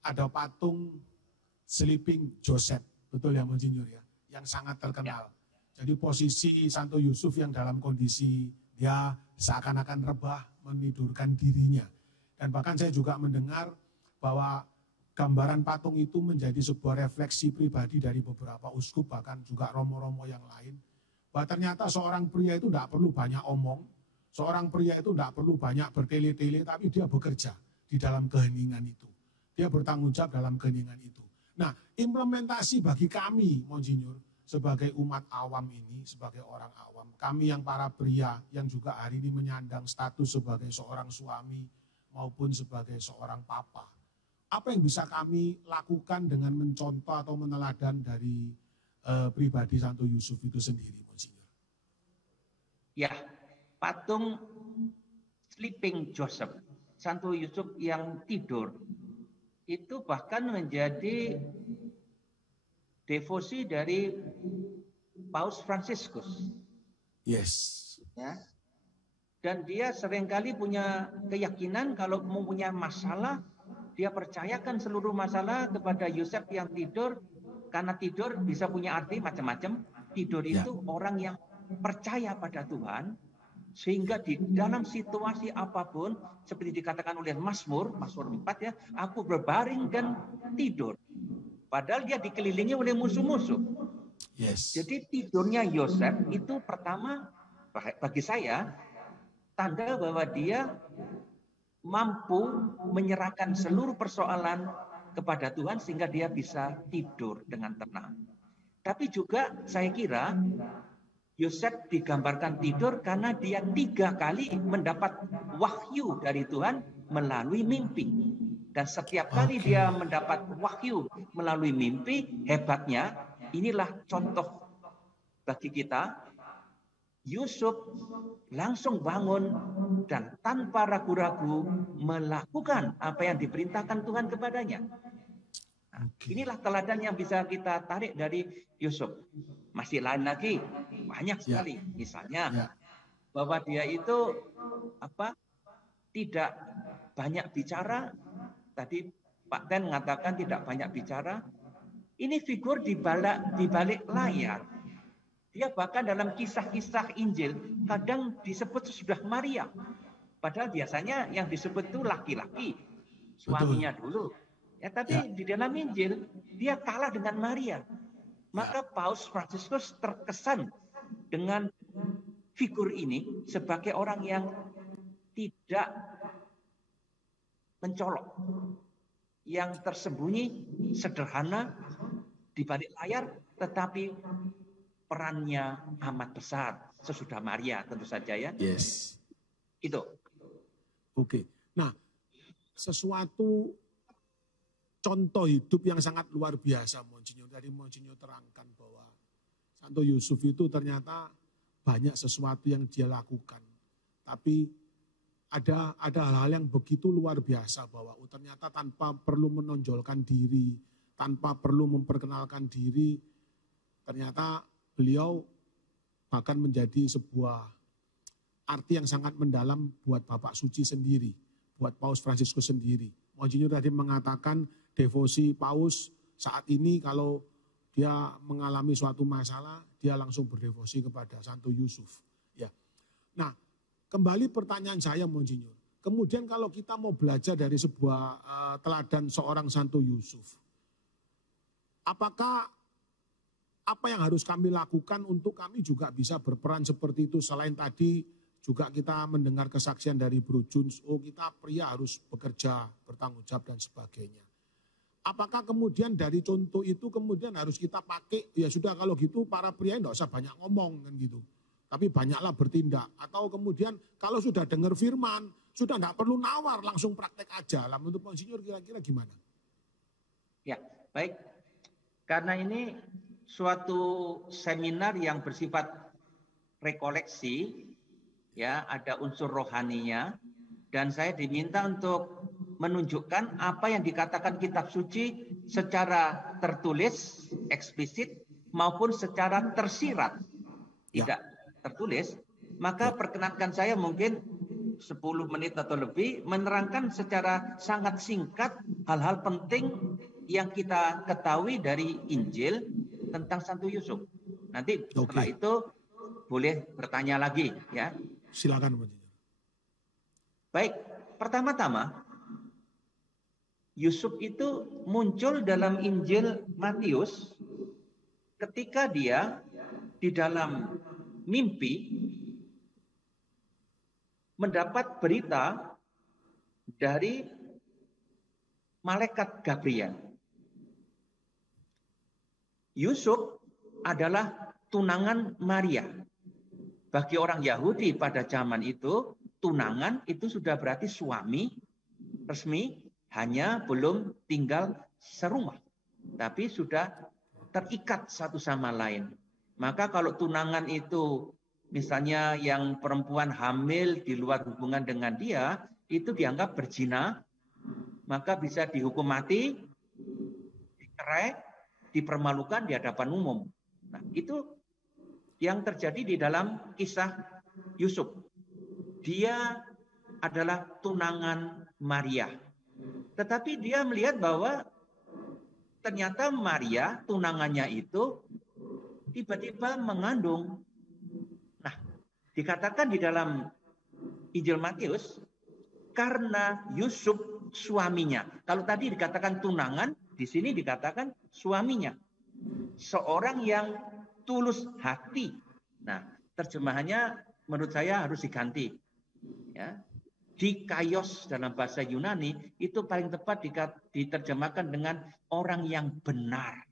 ada patung Sleeping Joseph, betul ya Monsinyur ya, yang sangat terkenal. Jadi posisi Santo Yusuf yang dalam kondisi dia seakan-akan rebah menidurkan dirinya. Dan bahkan saya juga mendengar bahwa gambaran patung itu menjadi sebuah refleksi pribadi dari beberapa uskup, bahkan juga romo-romo yang lain. Bahwa ternyata seorang pria itu tidak perlu banyak omong, seorang pria itu tidak perlu banyak bertele-tele, tapi dia bekerja di dalam keheningan itu. Dia bertanggung jawab dalam keheningan itu. Nah, implementasi bagi kami, Monsinyur, sebagai umat awam ini, sebagai orang awam, kami yang para pria yang juga hari ini menyandang status sebagai seorang suami maupun sebagai seorang papa. Apa yang bisa kami lakukan dengan mencontoh atau meneladan dari pribadi Santo Yusuf itu sendiri, Monsinyur? Ya, patung Sleeping Joseph, Santo Yusuf yang tidur, itu bahkan menjadi devosi dari Paus Fransiskus. Yes. Ya. Dan dia seringkali punya keyakinan kalau mempunyai masalah, dia percayakan seluruh masalah kepada Yusuf yang tidur, karena tidur bisa punya arti macam-macam. Tidur itu orang yang percaya pada Tuhan, sehingga di dalam situasi apapun, seperti dikatakan oleh Mazmur 4 ya, aku berbaring dan tidur. Padahal dia dikelilingi oleh musuh-musuh. Yes. Jadi tidurnya Yosef itu pertama bagi saya tanda bahwa dia mampu menyerahkan seluruh persoalan kepada Tuhan sehingga dia bisa tidur dengan tenang. Tapi juga saya kira Yosef digambarkan tidur karena dia 3 kali mendapat wahyu dari Tuhan melalui mimpi. Dan setiap kali dia mendapat wahyu melalui mimpi, hebatnya, inilah contoh bagi kita. Yusuf langsung bangun dan tanpa ragu-ragu melakukan apa yang diperintahkan Tuhan kepadanya. Nah, inilah teladan yang bisa kita tarik dari Yusuf. Masih lain lagi, banyak sekali. Misalnya bahwa dia itu tidak banyak bicara. Tadi Pak Ten mengatakan tidak banyak bicara. Ini figur di balik layar. Dia bahkan dalam kisah-kisah Injil kadang disebut sesudah Maria. Padahal biasanya yang disebut itu laki-laki, suaminya dulu. Ya, tapi di dalam Injil dia kalah dengan Maria. Maka Paus Fransiskus terkesan dengan figur ini sebagai orang yang tidak mencolok, yang tersembunyi, sederhana di balik layar, tetapi perannya amat besar sesudah Maria tentu saja ya. Yes. Itu. Oke. Nah, sesuatu contoh hidup yang sangat luar biasa, Monsinyur. Tadi Monsinyur terangkan bahwa Santo Yusuf itu ternyata banyak sesuatu yang dia lakukan. Tapi ada hal-hal yang begitu luar biasa bahwa ternyata tanpa perlu menonjolkan diri, tanpa perlu memperkenalkan diri, ternyata beliau bahkan menjadi sebuah arti yang sangat mendalam buat Bapak Suci sendiri, buat Paus Fransiskus sendiri. Monsinyur tadi mengatakan devosi Paus saat ini kalau dia mengalami suatu masalah, dia langsung berdevosi kepada Santo Yusuf. Ya. Nah, kembali pertanyaan saya, Monsinyur. Kemudian kalau kita mau belajar dari sebuah teladan seorang Santo Yusuf, apakah apa yang harus kami lakukan untuk kami juga bisa berperan seperti itu? Selain tadi juga kita mendengar kesaksian dari Bro Juns, kita pria harus bekerja, bertanggung jawab dan sebagainya. Apakah kemudian dari contoh itu kemudian harus kita pakai, ya sudah kalau gitu para pria tidak usah banyak ngomong kan gitu. Tapi banyaklah bertindak. Atau kemudian kalau sudah dengar firman, sudah tidak perlu nawar, langsung praktek aja. Lah menurut Monsinyur kira-kira gimana? Ya, baik. Karena ini suatu seminar yang bersifat rekoleksi, ya ada unsur rohaninya, dan saya diminta untuk menunjukkan apa yang dikatakan kitab suci secara tertulis, eksplisit, maupun secara tersirat, tidak tertulis. Maka perkenankan saya mungkin 10 menit atau lebih menerangkan secara sangat singkat hal-hal penting yang kita ketahui dari Injil tentang Santo Yusuf. Nanti setelah itu boleh bertanya lagi, ya. Silakan, Monsinyur. Baik, pertama-tama Yusuf itu muncul dalam Injil Matius ketika dia di dalam mimpi mendapat berita dari malaikat Gabriel. Yusuf adalah tunangan Maria. Bagi orang Yahudi pada zaman itu, tunangan itu sudah berarti suami resmi, hanya belum tinggal serumah. Tapi sudah terikat satu sama lain. Maka kalau tunangan itu misalnya yang perempuan hamil di luar hubungan dengan dia, itu dianggap berzina, maka bisa dihukum mati, dicerai, dipermalukan di hadapan umum. Nah, itu yang terjadi di dalam kisah Yusuf. Dia adalah tunangan Maria. Tetapi dia melihat bahwa ternyata Maria, tunangannya itu tiba-tiba mengandung. Nah, dikatakan di dalam Injil Matius, karena Yusuf suaminya. Kalau tadi dikatakan tunangan, di sini dikatakan suaminya. Seorang yang tulus hati. Nah, terjemahannya menurut saya harus diganti. Ya. Dikaios dalam bahasa Yunani itu paling tepat diterjemahkan dengan orang yang benar.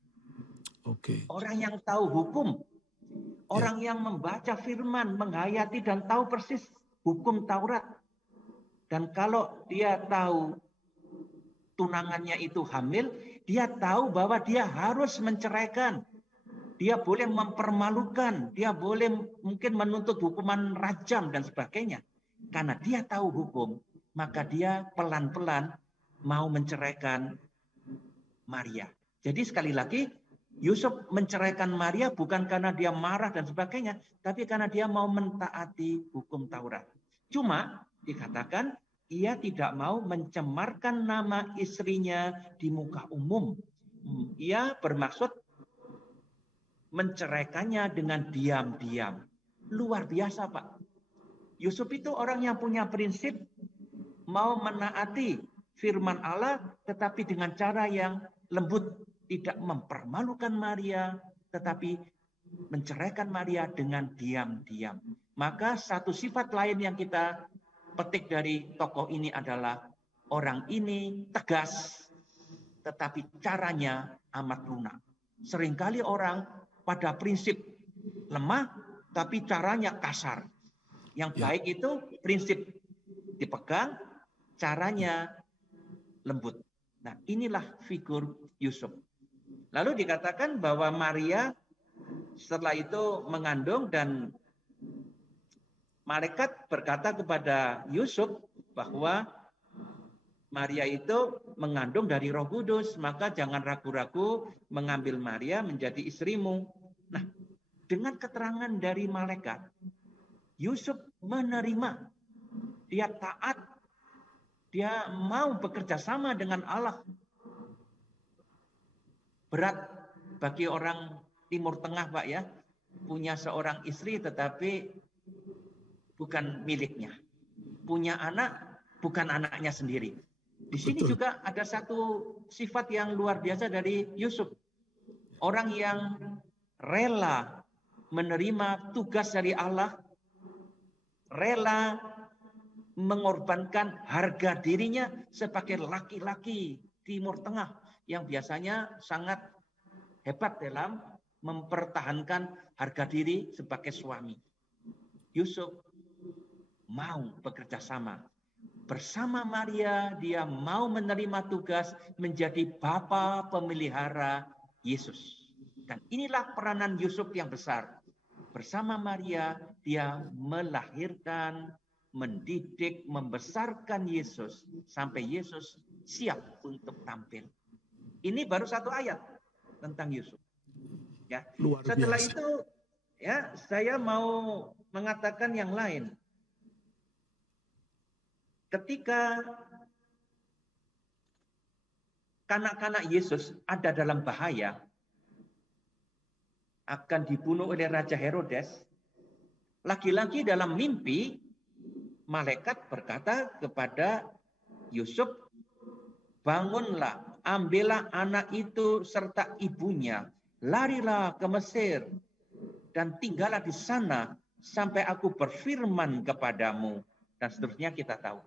Orang yang tahu hukum. Orang yang membaca firman, menghayati dan tahu persis hukum Taurat. Dan kalau dia tahu tunangannya itu hamil, dia tahu bahwa dia harus menceraikan. Dia boleh mempermalukan, dia boleh mungkin menuntut hukuman rajam dan sebagainya. Karena dia tahu hukum, maka dia pelan-pelan mau menceraikan Maria. Jadi sekali lagi, Yusuf menceraikan Maria bukan karena dia marah dan sebagainya, tapi karena dia mau mentaati hukum Taurat. Cuma dikatakan ia tidak mau mencemarkan nama istrinya di muka umum. Ia bermaksud menceraikannya dengan diam-diam. Luar biasa, Pak. Yusuf itu orang yang punya prinsip mau menaati firman Allah tetapi dengan cara yang lembut, tidak mempermalukan Maria tetapi menceraikan Maria dengan diam-diam. Maka satu sifat lain yang kita petik dari tokoh ini adalah orang ini tegas tetapi caranya amat lunak. Seringkali orang pada prinsip lemah tapi caranya kasar. Yang baik itu prinsip dipegang, caranya lembut. Nah, inilah figur Yusuf. Lalu dikatakan bahwa Maria setelah itu mengandung, dan malaikat berkata kepada Yusuf bahwa Maria itu mengandung dari Roh Kudus, maka jangan ragu-ragu mengambil Maria menjadi istrimu. Nah, dengan keterangan dari malaikat, Yusuf menerima. Dia taat, dia mau bekerja sama dengan Allah. Berat bagi orang Timur Tengah, Pak ya, punya seorang istri tetapi bukan miliknya. Punya anak, bukan anaknya sendiri. Di sini juga ada satu sifat yang luar biasa dari Yusuf. Orang yang rela menerima tugas dari Allah, rela mengorbankan harga dirinya sebagai laki-laki Timur Tengah yang biasanya sangat hebat dalam mempertahankan harga diri sebagai suami. Yusuf mau bekerja sama. Bersama Maria, dia mau menerima tugas menjadi bapa pemelihara Yesus. Dan inilah peranan Yusuf yang besar. Bersama Maria, dia melahirkan, mendidik, membesarkan Yesus sampai Yesus siap untuk tampil. Ini baru satu ayat tentang Yusuf. Ya. Setelah itu, ya, saya mau mengatakan yang lain. Ketika kanak-kanak Yesus ada dalam bahaya, akan dibunuh oleh Raja Herodes, lagi-lagi dalam mimpi, malaikat berkata kepada Yusuf, bangunlah, ambillah anak itu serta ibunya, larilah ke Mesir, dan tinggallah di sana sampai aku berfirman kepadamu. Dan seterusnya kita tahu.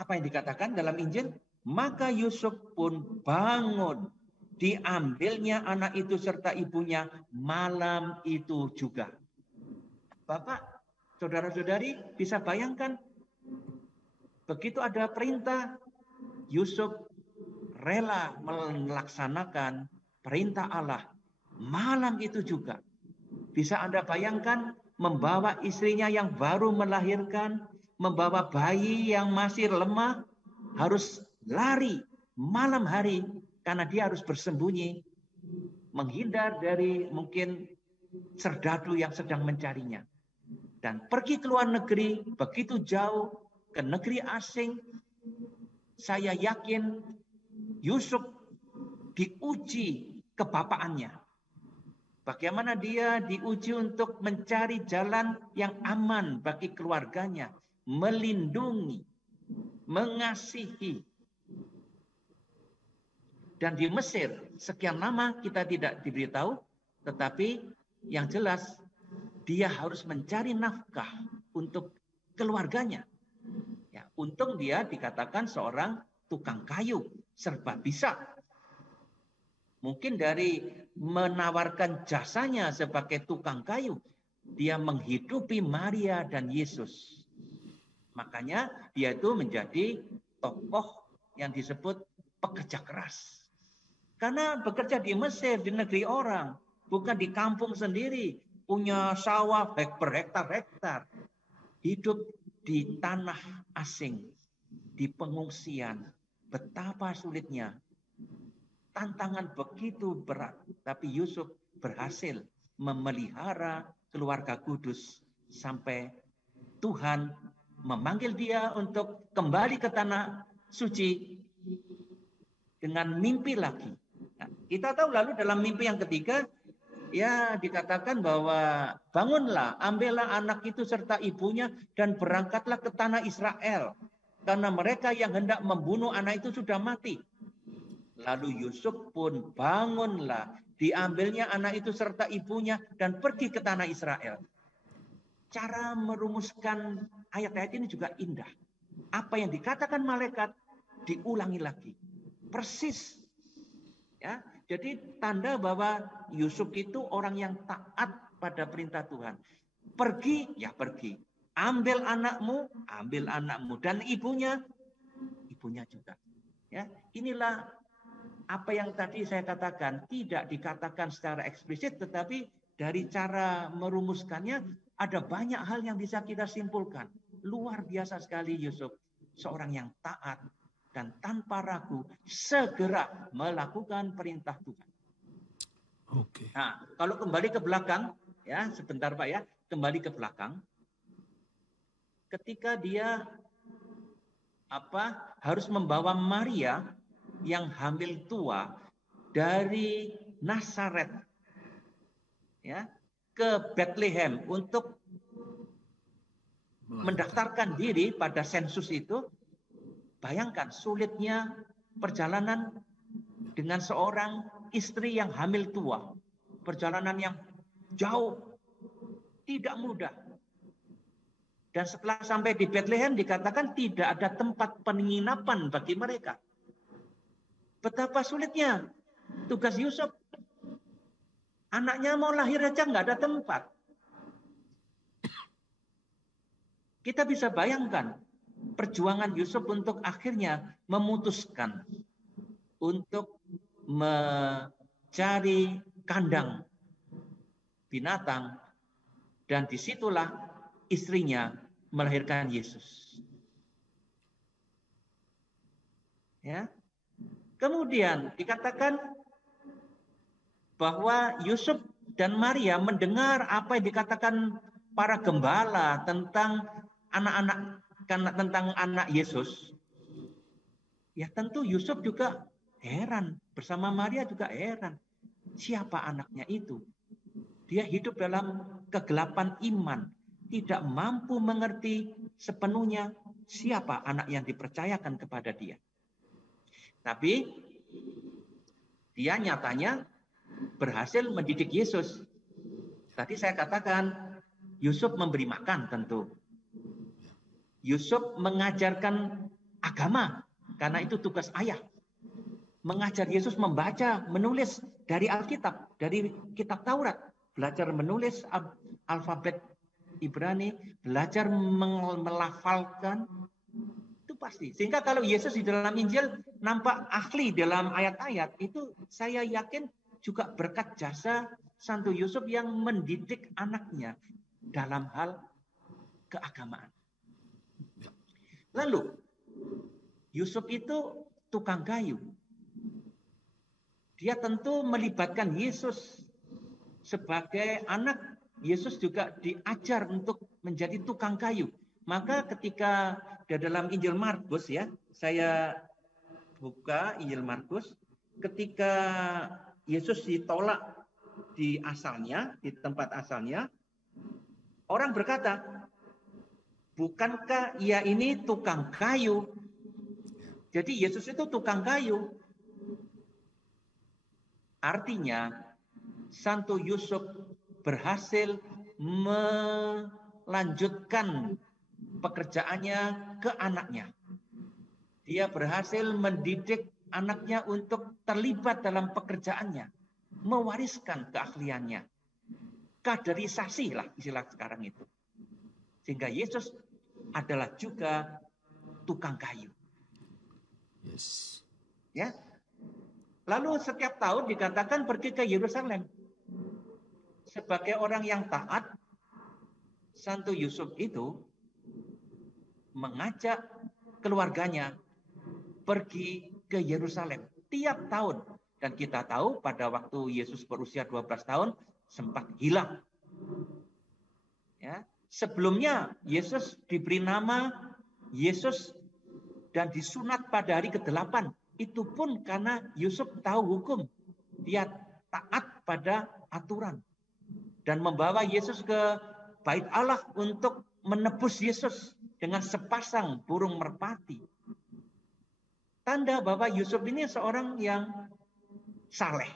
Apa yang dikatakan dalam Injil? Maka Yusuf pun bangun, diambilnya anak itu serta ibunya malam itu juga. Bapak, saudara-saudari bisa bayangkan, begitu ada perintah, Yusuf rela melaksanakan perintah Allah malam itu juga. Bisa Anda bayangkan membawa istrinya yang baru melahirkan, membawa bayi yang masih lemah, harus lari malam hari karena dia harus bersembunyi, menghindar dari mungkin serdadu yang sedang mencarinya. Dan pergi ke luar negeri, begitu jauh, ke negeri asing. Saya yakin Yusuf diuji kebapaannya. Bagaimana dia diuji untuk mencari jalan yang aman bagi keluarganya, melindungi, mengasihi. Dan di Mesir, sekian lama kita tidak diberitahu, tetapi yang jelas dia harus mencari nafkah untuk keluarganya. Ya, untung dia dikatakan seorang tukang kayu, serba bisa. Mungkin dari menawarkan jasanya sebagai tukang kayu, dia menghidupi Maria dan Yesus. Makanya dia itu menjadi tokoh yang disebut pekerja keras. Karena bekerja di Mesir, di negeri orang, bukan di kampung sendiri, punya sawah berhektar-hektar. Hidup di tanah asing, di pengungsian, betapa sulitnya. Tantangan begitu berat, tapi Yusuf berhasil memelihara keluarga kudus sampai Tuhan memanggil dia untuk kembali ke tanah suci dengan mimpi lagi. Nah, kita tahu lalu dalam mimpi yang ketiga, ya dikatakan bahwa bangunlah, ambillah anak itu serta ibunya dan berangkatlah ke tanah Israel. Karena mereka yang hendak membunuh anak itu sudah mati. Lalu Yusuf pun bangunlah, diambilnya anak itu serta ibunya dan pergi ke tanah Israel. Cara merumuskan ayat-ayat ini juga indah. Apa yang dikatakan malaikat diulangi lagi. Persis. Ya, jadi tanda bahwa Yusuf itu orang yang taat pada perintah Tuhan. Pergi, ya pergi. Ambil anakmu dan ibunya juga. Ya, inilah apa yang tadi saya katakan tidak dikatakan secara eksplisit, tetapi dari cara merumuskannya ada banyak hal yang bisa kita simpulkan. Luar biasa sekali Yusuf, seorang yang taat dan tanpa ragu segera melakukan perintah Tuhan. Oke. Nah, kalau kembali ke belakang, ya sebentar Pak ya, kembali ke belakang. Ketika dia harus membawa Maria yang hamil tua dari Nazaret ya ke Bethlehem untuk mendaftarkan diri pada sensus itu, bayangkan sulitnya perjalanan dengan seorang istri yang hamil tua, perjalanan yang jauh, tidak mudah. Dan setelah sampai di Bethlehem dikatakan tidak ada tempat penginapan bagi mereka. Betapa sulitnya tugas Yusuf. Anaknya mau lahir aja nggak ada tempat. Kita bisa bayangkan perjuangan Yusuf untuk akhirnya memutuskan untuk mencari kandang binatang, dan disitulah istrinya melahirkan Yesus. Ya. Kemudian dikatakan bahwa Yusuf dan Maria mendengar apa yang dikatakan para gembala tentang anak Yesus. Ya tentu Yusuf juga heran, bersama Maria juga heran. Siapa anaknya itu? Dia hidup dalam kegelapan iman, tidak mampu mengerti sepenuhnya siapa anak yang dipercayakan kepada dia. Tapi dia nyatanya berhasil mendidik Yesus. Tadi saya katakan Yusuf memberi makan tentu. Yusuf mengajarkan agama karena itu tugas ayah. Mengajar Yesus membaca, menulis dari Alkitab, dari kitab Taurat, belajar menulis alfabet Ibrani, belajar melafalkan, itu pasti. Sehingga kalau Yesus di dalam Injil nampak ahli dalam ayat-ayat, itu saya yakin juga berkat jasa Santo Yusuf yang mendidik anaknya dalam hal keagamaan. Lalu, Yusuf itu tukang kayu. Dia tentu melibatkan Yesus sebagai anak. Yesus juga diajar untuk menjadi tukang kayu. Maka ketika di dalam Injil Markus ya, saya buka Injil Markus, ketika Yesus ditolak di asalnya, di tempat asalnya, orang berkata, bukankah ia ini tukang kayu? Jadi Yesus itu tukang kayu. Artinya, Santo Yusuf berhasil melanjutkan pekerjaannya ke anaknya. Dia berhasil mendidik anaknya untuk terlibat dalam pekerjaannya, mewariskan keahliannya. Kaderisasi lah istilah sekarang itu. Sehingga Yesus adalah juga tukang kayu. Yes. Ya. Lalu setiap tahun dikatakan pergi ke Yerusalem. Sebagai orang yang taat, Santo Yusuf itu mengajak keluarganya pergi ke Yerusalem tiap tahun. Dan kita tahu pada waktu Yesus berusia 12 tahun sempat hilang. Ya. Sebelumnya Yesus diberi nama Yesus dan disunat pada hari ke-8. Itu pun karena Yusuf tahu hukum. Dia taat pada aturan. Dan membawa Yesus ke Bait Allah untuk menebus Yesus dengan sepasang burung merpati. Tanda bahwa Yusuf ini seorang yang saleh.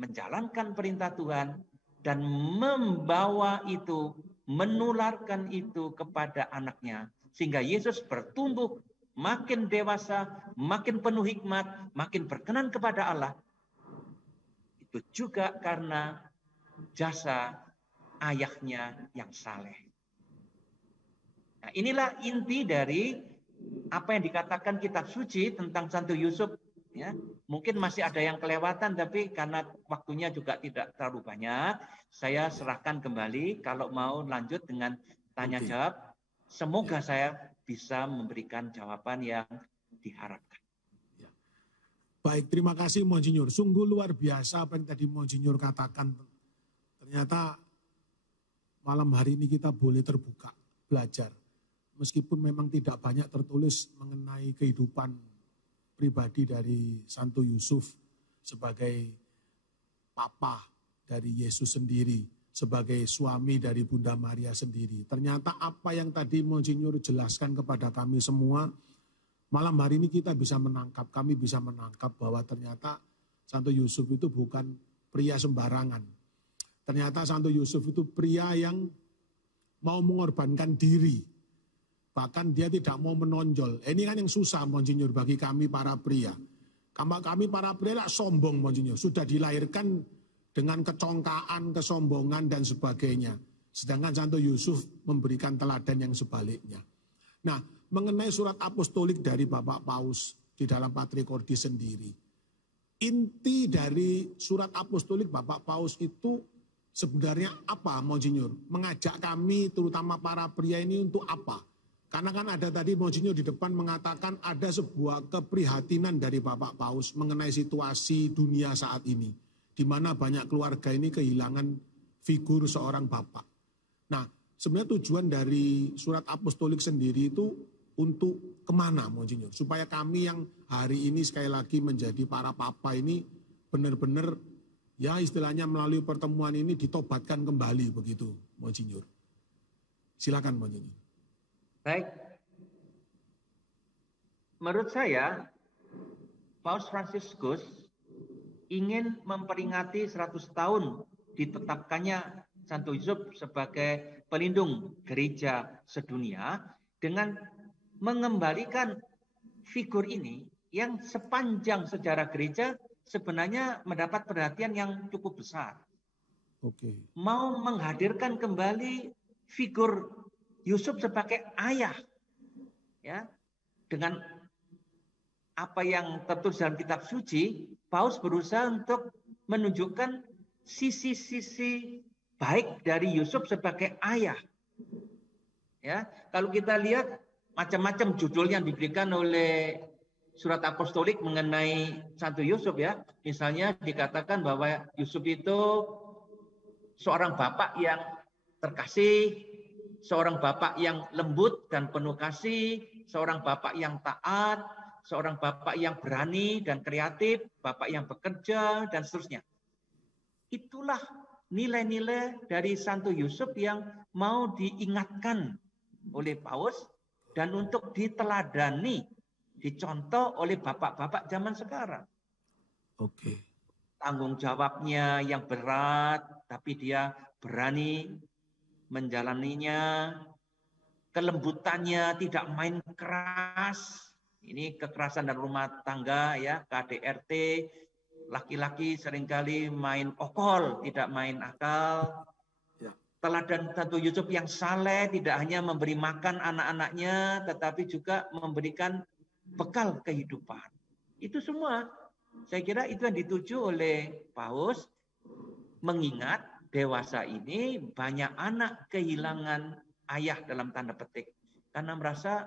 Menjalankan perintah Tuhan dan membawa itu, menularkan itu kepada anaknya. Sehingga Yesus bertumbuh makin dewasa, makin penuh hikmat, makin berkenan kepada Allah. Itu juga karena jasa ayahnya yang saleh. Nah, inilah inti dari apa yang dikatakan kitab suci tentang Santo Yusuf Ya, mungkin masih ada yang kelewatan, tapi karena waktunya juga tidak terlalu banyak, saya serahkan kembali. Kalau mau lanjut dengan tanya jawab, semoga saya bisa memberikan jawaban yang diharapkan. Baik, terima kasih Monsinyur. Sungguh luar biasa apa yang tadi Monsinyur katakan. Ternyata malam hari ini kita boleh terbuka, belajar. Meskipun memang tidak banyak tertulis mengenai kehidupan pribadi dari Santo Yusuf sebagai papa dari Yesus sendiri, sebagai suami dari Bunda Maria sendiri. Ternyata apa yang tadi Monsinyur jelaskan kepada kami semua, malam hari ini kita bisa menangkap, kami bisa menangkap bahwa ternyata Santo Yusuf itu bukan pria sembarangan. Ternyata Santo Yusuf itu pria yang mau mengorbankan diri. Bahkan dia tidak mau menonjol. Ini kan yang susah, Monsinyur, bagi kami para pria. Kami para pria lah sombong, Monsinyur. Sudah dilahirkan dengan kecongkaan, kesombongan, dan sebagainya. Sedangkan Santo Yusuf memberikan teladan yang sebaliknya. Nah, mengenai surat apostolik dari Bapak Paus di dalam Patrikordi sendiri. Inti dari surat apostolik Bapak Paus itu sebenarnya apa, Monsinyur? Mengajak kami, terutama para pria ini untuk apa? Karena kan ada tadi Monsinyur di depan mengatakan ada sebuah keprihatinan dari Bapak Paus mengenai situasi dunia saat ini. Di mana banyak keluarga ini kehilangan figur seorang bapak. Nah, sebenarnya tujuan dari surat apostolik sendiri itu untuk kemana, Monsinyur? Supaya kami yang hari ini sekali lagi menjadi para papa ini benar-benar ya istilahnya melalui pertemuan ini ditobatkan kembali begitu, Monsinyur. Silakan, Monsinyur. Baik, menurut saya Paus Fransiskus ingin memperingati 100 tahun ditetapkannya Santo Yusuf sebagai pelindung gereja sedunia dengan mengembalikan figur ini yang sepanjang sejarah gereja sebenarnya mendapat perhatian yang cukup besar. Mau menghadirkan kembali figur Yusuf sebagai ayah, ya, dengan apa yang tertulis dalam kitab suci, Paus berusaha untuk menunjukkan sisi-sisi baik dari Yusuf sebagai ayah. Ya, kalau kita lihat macam-macam judul yang diberikan oleh surat apostolik mengenai Santo Yusuf, ya, misalnya dikatakan bahwa Yusuf itu seorang bapak yang terkasih, seorang bapak yang lembut dan penuh kasih, seorang bapak yang taat, seorang bapak yang berani dan kreatif, bapak yang bekerja, dan seterusnya. Itulah nilai-nilai dari Santo Yusuf yang mau diingatkan oleh Paus dan untuk diteladani, dicontoh oleh bapak-bapak zaman sekarang. Tanggung jawabnya yang berat, tapi dia berani menjalaninya, kelembutannya, tidak main keras. Ini kekerasan dalam rumah tangga, ya, KDRT. Laki-laki seringkali main okol, tidak main akal. Teladan Santo Yusuf yang saleh, tidak hanya memberi makan anak-anaknya, tetapi juga memberikan bekal kehidupan. Itu semua, saya kira itu yang dituju oleh Paus, mengingat dewasa ini banyak anak kehilangan ayah dalam tanda petik. Karena merasa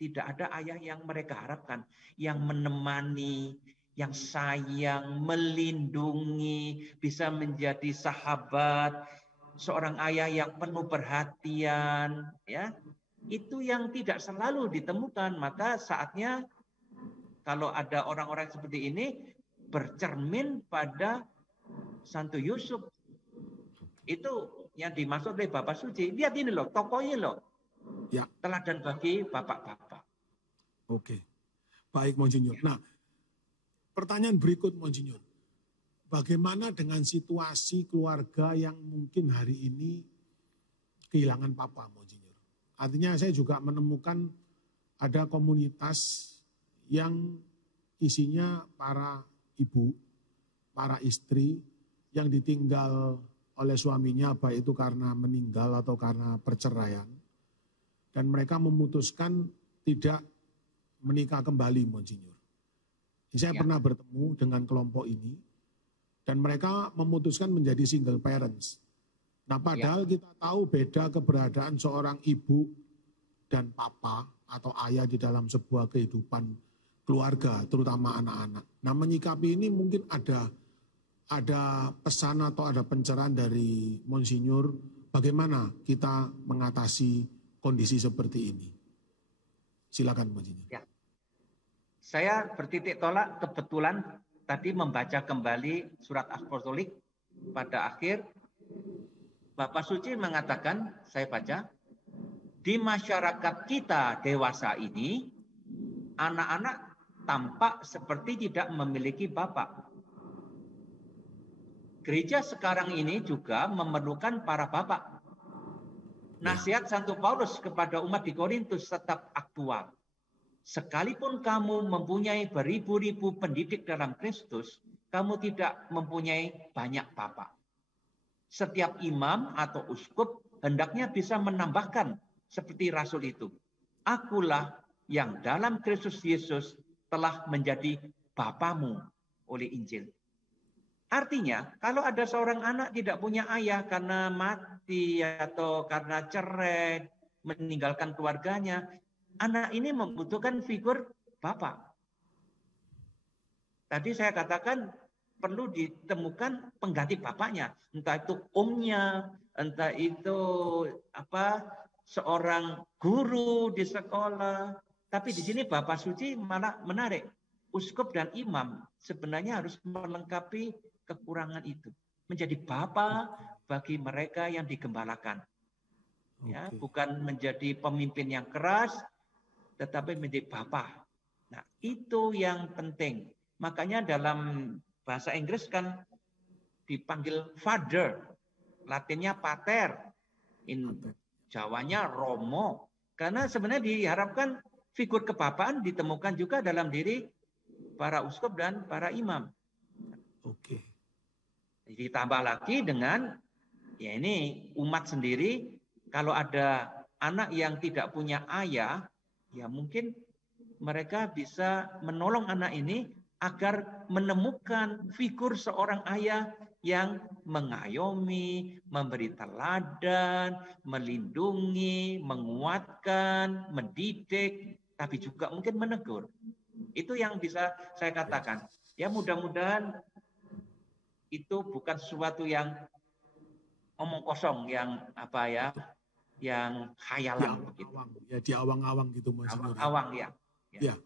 tidak ada ayah yang mereka harapkan. Yang menemani, yang sayang, melindungi, bisa menjadi sahabat. Seorang ayah yang penuh perhatian. Ya, itu yang tidak selalu ditemukan. Maka saatnya kalau ada orang-orang seperti ini bercermin pada Santo Yusuf. Itu yang dimaksud oleh Bapak Suci. Lihat ini loh, tokohnya loh. Ya. Teladan bagi bapak-bapak. Oke. Baik, Monsinyur. Nah, pertanyaan berikut, Monsinyur. Bagaimana dengan situasi keluarga yang mungkin hari ini kehilangan papa, Monsinyur? Artinya saya juga menemukan ada komunitas yang isinya para ibu, para istri yang ditinggal oleh suaminya, baik itu karena meninggal atau karena perceraian. Dan mereka memutuskan tidak menikah kembali, Monsinyur. Saya pernah bertemu dengan kelompok ini dan mereka memutuskan menjadi single parents. Nah, padahal kita tahu beda keberadaan seorang ibu dan papa atau ayah di dalam sebuah kehidupan keluarga, terutama anak-anak. Nah, menyikapi ini mungkin ada pesan atau ada pencerahan dari Monsinyur bagaimana kita mengatasi kondisi seperti ini. Silakan Monsinyur. Ya. Saya bertitik tolak kebetulan tadi membaca kembali surat apostolik pada akhir. Bapak Suci mengatakan, saya baca, di masyarakat kita dewasa ini, anak-anak tampak seperti tidak memiliki bapak. Gereja sekarang ini juga memerlukan para bapak. Nasihat Santo Paulus kepada umat di Korintus tetap aktual. Sekalipun kamu mempunyai beribu-ribu pendidik dalam Kristus, kamu tidak mempunyai banyak bapak. Setiap imam atau uskup hendaknya bisa menambahkan seperti rasul itu. Akulah yang dalam Kristus Yesus telah menjadi bapamu oleh Injil. Artinya, kalau ada seorang anak tidak punya ayah karena mati atau karena cerai, meninggalkan keluarganya, anak ini membutuhkan figur bapak. Tadi saya katakan perlu ditemukan pengganti bapaknya, entah itu omnya, entah itu seorang guru di sekolah. Tapi di sini Bapak Suci malah menarik. Uskup dan imam sebenarnya harus melengkapi kekurangan itu, menjadi bapa bagi mereka yang digembalakan. Ya, bukan menjadi pemimpin yang keras, tetapi menjadi bapa. Nah, itu yang penting. Makanya dalam bahasa Inggris kan dipanggil father, Latinnya pater, Jawanya romo. Karena sebenarnya diharapkan figur kebapaan ditemukan juga dalam diri para uskup dan para imam. Oke. Ditambah lagi dengan ya ini umat sendiri, kalau ada anak yang tidak punya ayah, ya mungkin mereka bisa menolong anak ini agar menemukan figur seorang ayah yang mengayomi, memberi teladan, melindungi, menguatkan, mendidik, tapi juga mungkin menegur. Itu yang bisa saya katakan. Ya mudah-mudahan itu bukan sesuatu yang omong kosong, yang yang khayalan begitu. Ya di awang-awang gitu Mas. Awang ya. Ya.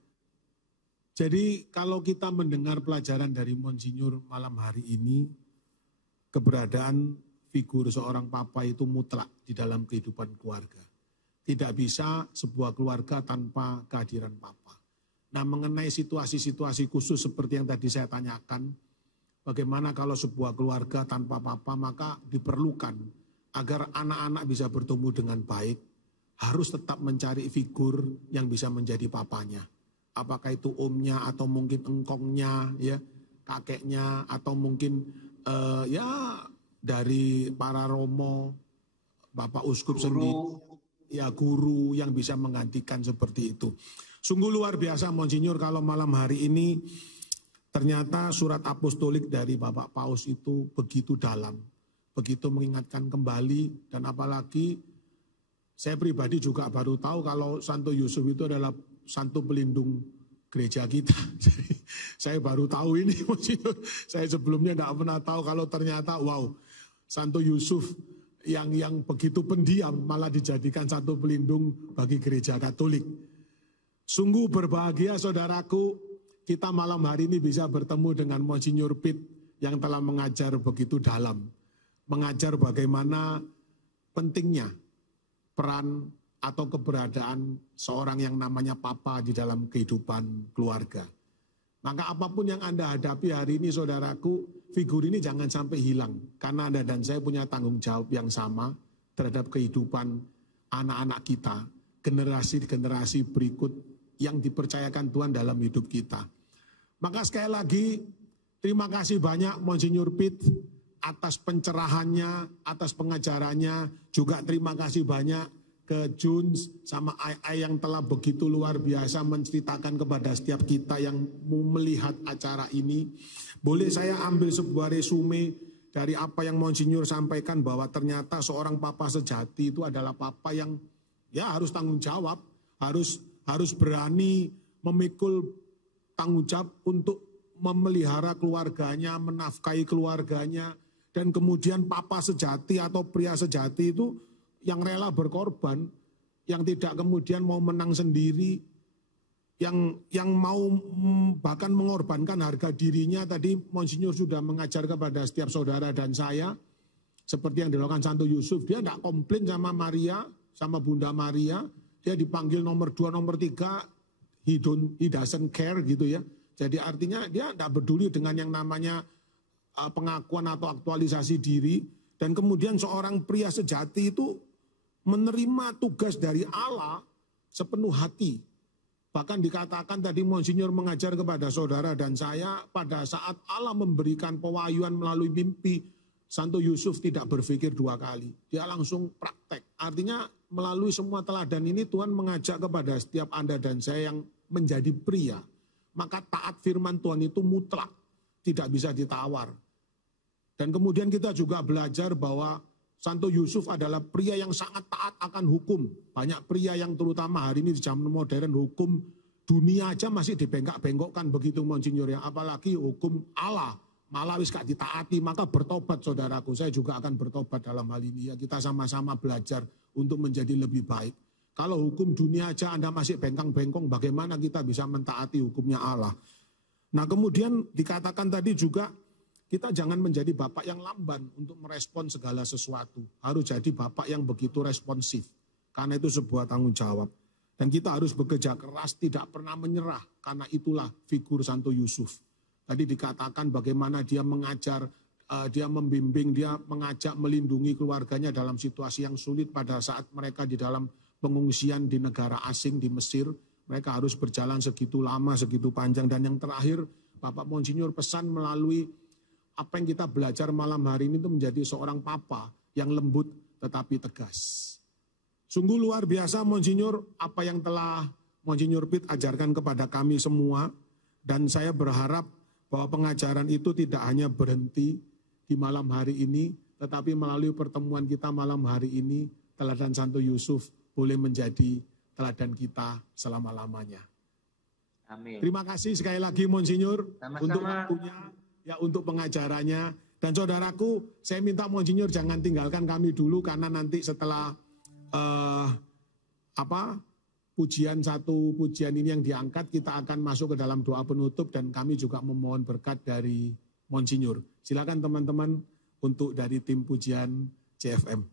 Jadi kalau kita mendengar pelajaran dari Monsinyur malam hari ini, keberadaan figur seorang papa itu mutlak di dalam kehidupan keluarga. Tidak bisa sebuah keluarga tanpa kehadiran papa. Nah, mengenai situasi-situasi khusus seperti yang tadi saya tanyakan, bagaimana kalau sebuah keluarga tanpa papa, maka diperlukan agar anak-anak bisa bertumbuh dengan baik, harus tetap mencari figur yang bisa menjadi papanya. Apakah itu omnya atau mungkin engkongnya, ya, kakeknya, atau mungkin ya dari para romo, bapak uskup sendiri, ya guru yang bisa menggantikan seperti itu. Sungguh luar biasa Monsinyur kalau malam hari ini ternyata surat apostolik dari Bapak Paus itu begitu dalam, begitu mengingatkan kembali, dan apalagi saya pribadi juga baru tahu kalau Santo Yusuf itu adalah santo pelindung gereja kita. Saya baru tahu ini, Monsinyur. Saya sebelumnya nggak pernah tahu kalau ternyata wow, Santo Yusuf yang begitu pendiam malah dijadikan santo pelindung bagi gereja Katolik. Sungguh berbahagia saudaraku, kita malam hari ini bisa bertemu dengan Monsinyur Pitt yang telah mengajar begitu dalam. Mengajar bagaimana pentingnya peran atau keberadaan seorang yang namanya papa di dalam kehidupan keluarga. Maka apapun yang Anda hadapi hari ini saudaraku, figur ini jangan sampai hilang. Karena Anda dan saya punya tanggung jawab yang sama terhadap kehidupan anak-anak kita, generasi-generasi berikut yang dipercayakan Tuhan dalam hidup kita. Maka sekali lagi, terima kasih banyak Monsinyur Pitt atas pencerahannya, atas pengajarannya, juga terima kasih banyak ke Juns sama Ai yang telah begitu luar biasa menceritakan kepada setiap kita yang mau melihat acara ini. Boleh saya ambil sebuah resume dari apa yang Monsinyur sampaikan, bahwa ternyata seorang papa sejati itu adalah papa yang ya harus tanggung jawab, harus berani memikul tanggung jawab untuk memelihara keluarganya, menafkahi keluarganya, dan kemudian papa sejati atau pria sejati itu yang rela berkorban, yang tidak kemudian mau menang sendiri, yang mau bahkan mengorbankan harga dirinya. Tadi Monsinyur sudah mengajar kepada setiap saudara dan saya, seperti yang dilakukan Santo Yusuf. Dia tidak komplain sama Maria, sama Bunda Maria. Dia dipanggil nomor 2, nomor 3, he doesn't care gitu ya. Jadi artinya dia tidak peduli dengan yang namanya pengakuan atau aktualisasi diri. Dan kemudian seorang pria sejati itu menerima tugas dari Allah sepenuh hati. Bahkan dikatakan tadi Monsinyur mengajar kepada saudara dan saya, pada saat Allah memberikan pewahyuan melalui mimpi, Santo Yusuf tidak berpikir 2 kali. Dia langsung praktek. Artinya melalui semua teladan ini Tuhan mengajak kepada setiap Anda dan saya yang menjadi pria. Maka taat firman Tuhan itu mutlak, tidak bisa ditawar. Dan kemudian kita juga belajar bahwa Santo Yusuf adalah pria yang sangat taat akan hukum. Banyak pria yang terutama hari ini di zaman modern, hukum dunia aja masih dibengkak-bengkokkan begitu Monsinyur ya. Apalagi hukum Allah, malah wis gak ditaati. Maka bertobat saudaraku, saya juga akan bertobat dalam hal ini ya. Kita sama-sama belajar untuk menjadi lebih baik. Kalau hukum dunia aja Anda masih bengkang-bengkong, bagaimana kita bisa mentaati hukumnya Allah? Nah kemudian dikatakan tadi juga, kita jangan menjadi bapak yang lamban untuk merespon segala sesuatu. Harus jadi bapak yang begitu responsif. Karena itu sebuah tanggung jawab. Dan kita harus bekerja keras, tidak pernah menyerah. Karena itulah figur Santo Yusuf. Tadi dikatakan bagaimana dia mengajar, dia membimbing, dia mengajak melindungi keluarganya dalam situasi yang sulit pada saat mereka di dalam pengungsian di negara asing di Mesir. Mereka harus berjalan segitu lama, segitu panjang. Dan yang terakhir, Bapak Monsinyur pesan melalui apa yang kita belajar malam hari ini itu menjadi seorang papa yang lembut tetapi tegas. Sungguh luar biasa Monsinyur apa yang telah Monsinyur Pit ajarkan kepada kami semua. Dan saya berharap bahwa pengajaran itu tidak hanya berhenti di malam hari ini, tetapi melalui pertemuan kita malam hari ini, teladan Santo Yusuf boleh menjadi teladan kita selama-lamanya. Amin. Terima kasih sekali lagi Monsinyur untuk waktunya, ya untuk pengajarannya. Dan saudaraku, saya minta Monsinyur jangan tinggalkan kami dulu, karena nanti setelah pujian ini yang diangkat, kita akan masuk ke dalam doa penutup dan kami juga memohon berkat dari Monsinyur. Silakan teman-teman untuk dari tim pujian CFM.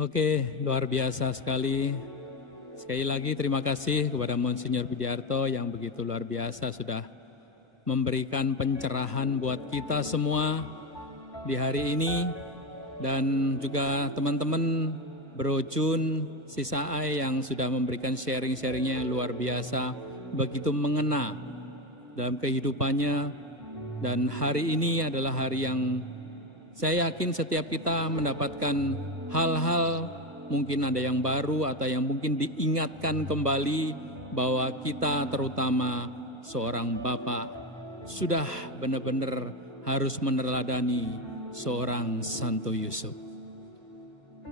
Oke, luar biasa sekali. Sekali lagi terima kasih kepada Monsinyur Widiarto yang begitu luar biasa sudah memberikan pencerahan buat kita semua di hari ini. Dan juga teman-teman Bro Jun, Sisa Ai yang sudah memberikan sharing-sharingnya yang luar biasa, begitu mengena dalam kehidupannya. Dan hari ini adalah hari yang saya yakin setiap kita mendapatkan hal-hal, mungkin ada yang baru atau yang mungkin diingatkan kembali bahwa kita terutama seorang bapak sudah benar-benar harus meneladani seorang Santo Yusuf.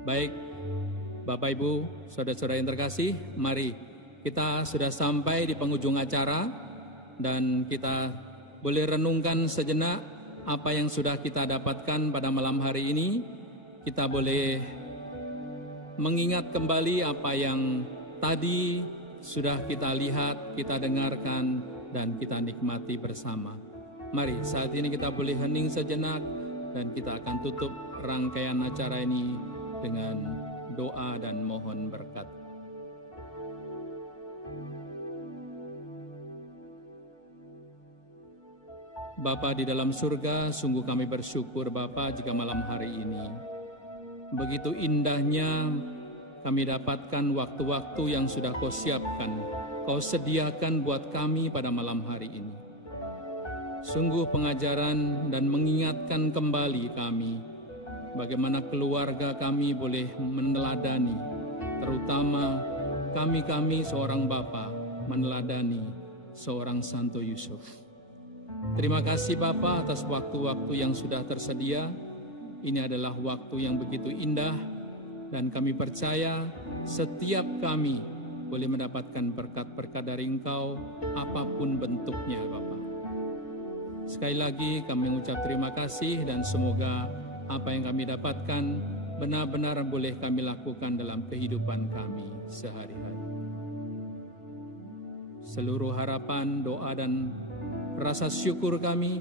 Baik, Bapak Ibu, saudara-saudara yang terkasih, mari kita sudah sampai di penghujung acara dan kita boleh renungkan sejenak apa yang sudah kita dapatkan pada malam hari ini. Kita boleh mengingat kembali apa yang tadi sudah kita lihat, kita dengarkan, dan kita nikmati bersama. Mari saat ini kita boleh hening sejenak dan kita akan tutup rangkaian acara ini dengan doa dan mohon berkat. Bapa di dalam surga, sungguh kami bersyukur Bapa jika malam hari ini begitu indahnya kami dapatkan waktu-waktu yang sudah Kau siapkan, Kau sediakan buat kami pada malam hari ini. Sungguh pengajaran dan mengingatkan kembali kami bagaimana keluarga kami boleh meneladani, terutama kami seorang bapa meneladani seorang Santo Yusuf. Terima kasih Bapa atas waktu-waktu yang sudah tersedia. Ini adalah waktu yang begitu indah dan kami percaya setiap kami boleh mendapatkan berkat-berkat dari Engkau apapun bentuknya Bapa. Sekali lagi kami mengucap terima kasih dan semoga apa yang kami dapatkan benar-benar boleh kami lakukan dalam kehidupan kami sehari-hari. Seluruh harapan, doa dan rasa syukur kami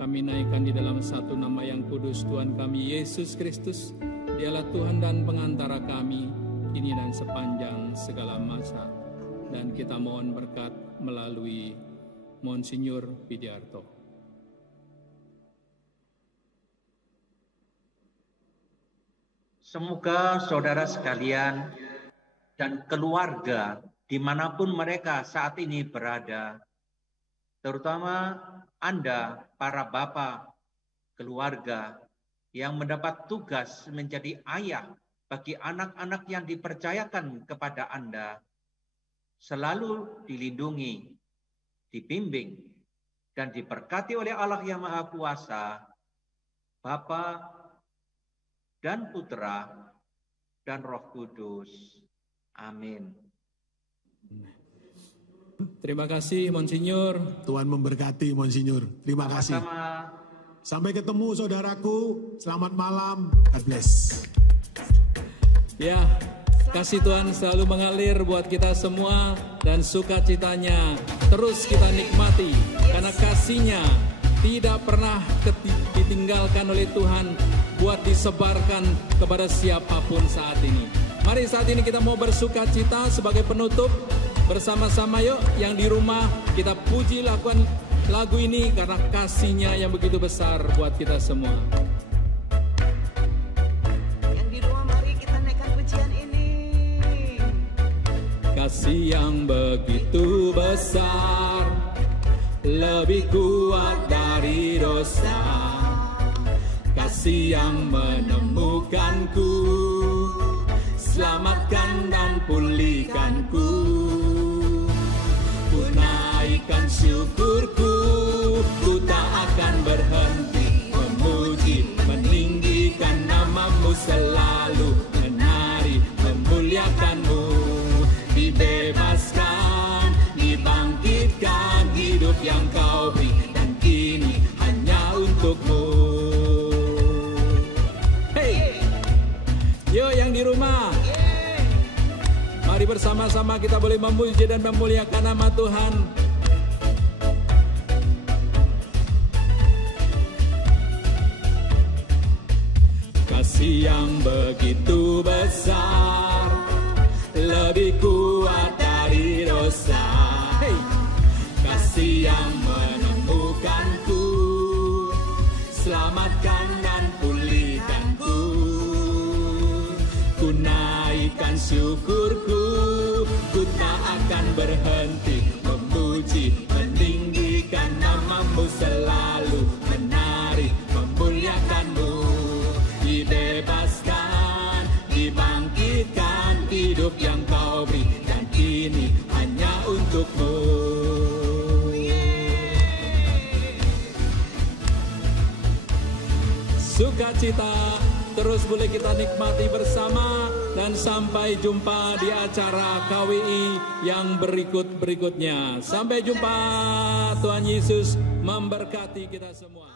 naikkan di dalam satu nama yang kudus Tuhan kami Yesus Kristus. Dialah Tuhan dan pengantara kami kini dan sepanjang segala masa. Dan kita mohon berkat melalui Monsinyur Widiarto. Semoga saudara sekalian dan keluarga dimanapun mereka saat ini berada, terutama Anda, para bapak, keluarga yang mendapat tugas menjadi ayah bagi anak-anak yang dipercayakan kepada Anda, selalu dilindungi, dibimbing, dan diberkati oleh Allah yang Maha Kuasa, Bapa dan Putra dan Roh Kudus. Amin. Terima kasih Monsinyur. Tuhan memberkati Monsinyur. Terima kasih. Sampai ketemu saudaraku. Selamat malam. God bless. Ya, kasih Tuhan selalu mengalir buat kita semua dan sukacitanya terus kita nikmati karena kasih-Nya tidak pernah ditinggalkan oleh Tuhan buat disebarkan kepada siapapun saat ini. Mari saat ini kita mau bersukacita sebagai penutup. Bersama-sama yuk yang di rumah kita puji lakukan lagu ini karena kasih-Nya yang begitu besar buat kita semua. Yang di rumah mari kita naikkan pujian ini. Kasih yang begitu besar lebih kuat dari dosa. Kasih yang menemukanku, selamatkan dan pulihkanku. Naikkan syukurku, ku tak akan berhenti memuji, meninggikan nama-Mu selalu, menari, memuliakan-Mu, dibebaskan, dibangkitkan, hidup yang Kau beri, dan kini hanya untuk-Mu. Hey, yo yang di rumah, mari bersama-sama kita boleh memuji dan memuliakan nama Tuhan. Kasih yang begitu besar lebih kuat dari dosa. Hey. Kasih yang menemukanku, selamatkan dan pulihkanku. Ku naikkan syukurku, ku tak akan berhenti memuji, meninggikan nama-Mu selalu, menari, memuliakan-Mu, dibebaskan, dibangkitkan, hidup yang Kau beri, dan kini hanya untuk-Mu. Sukacita terus boleh kita nikmati bersama dan sampai jumpa di acara KWI yang berikut-berikutnya. Sampai jumpa, Tuhan Yesus memberkati kita semua.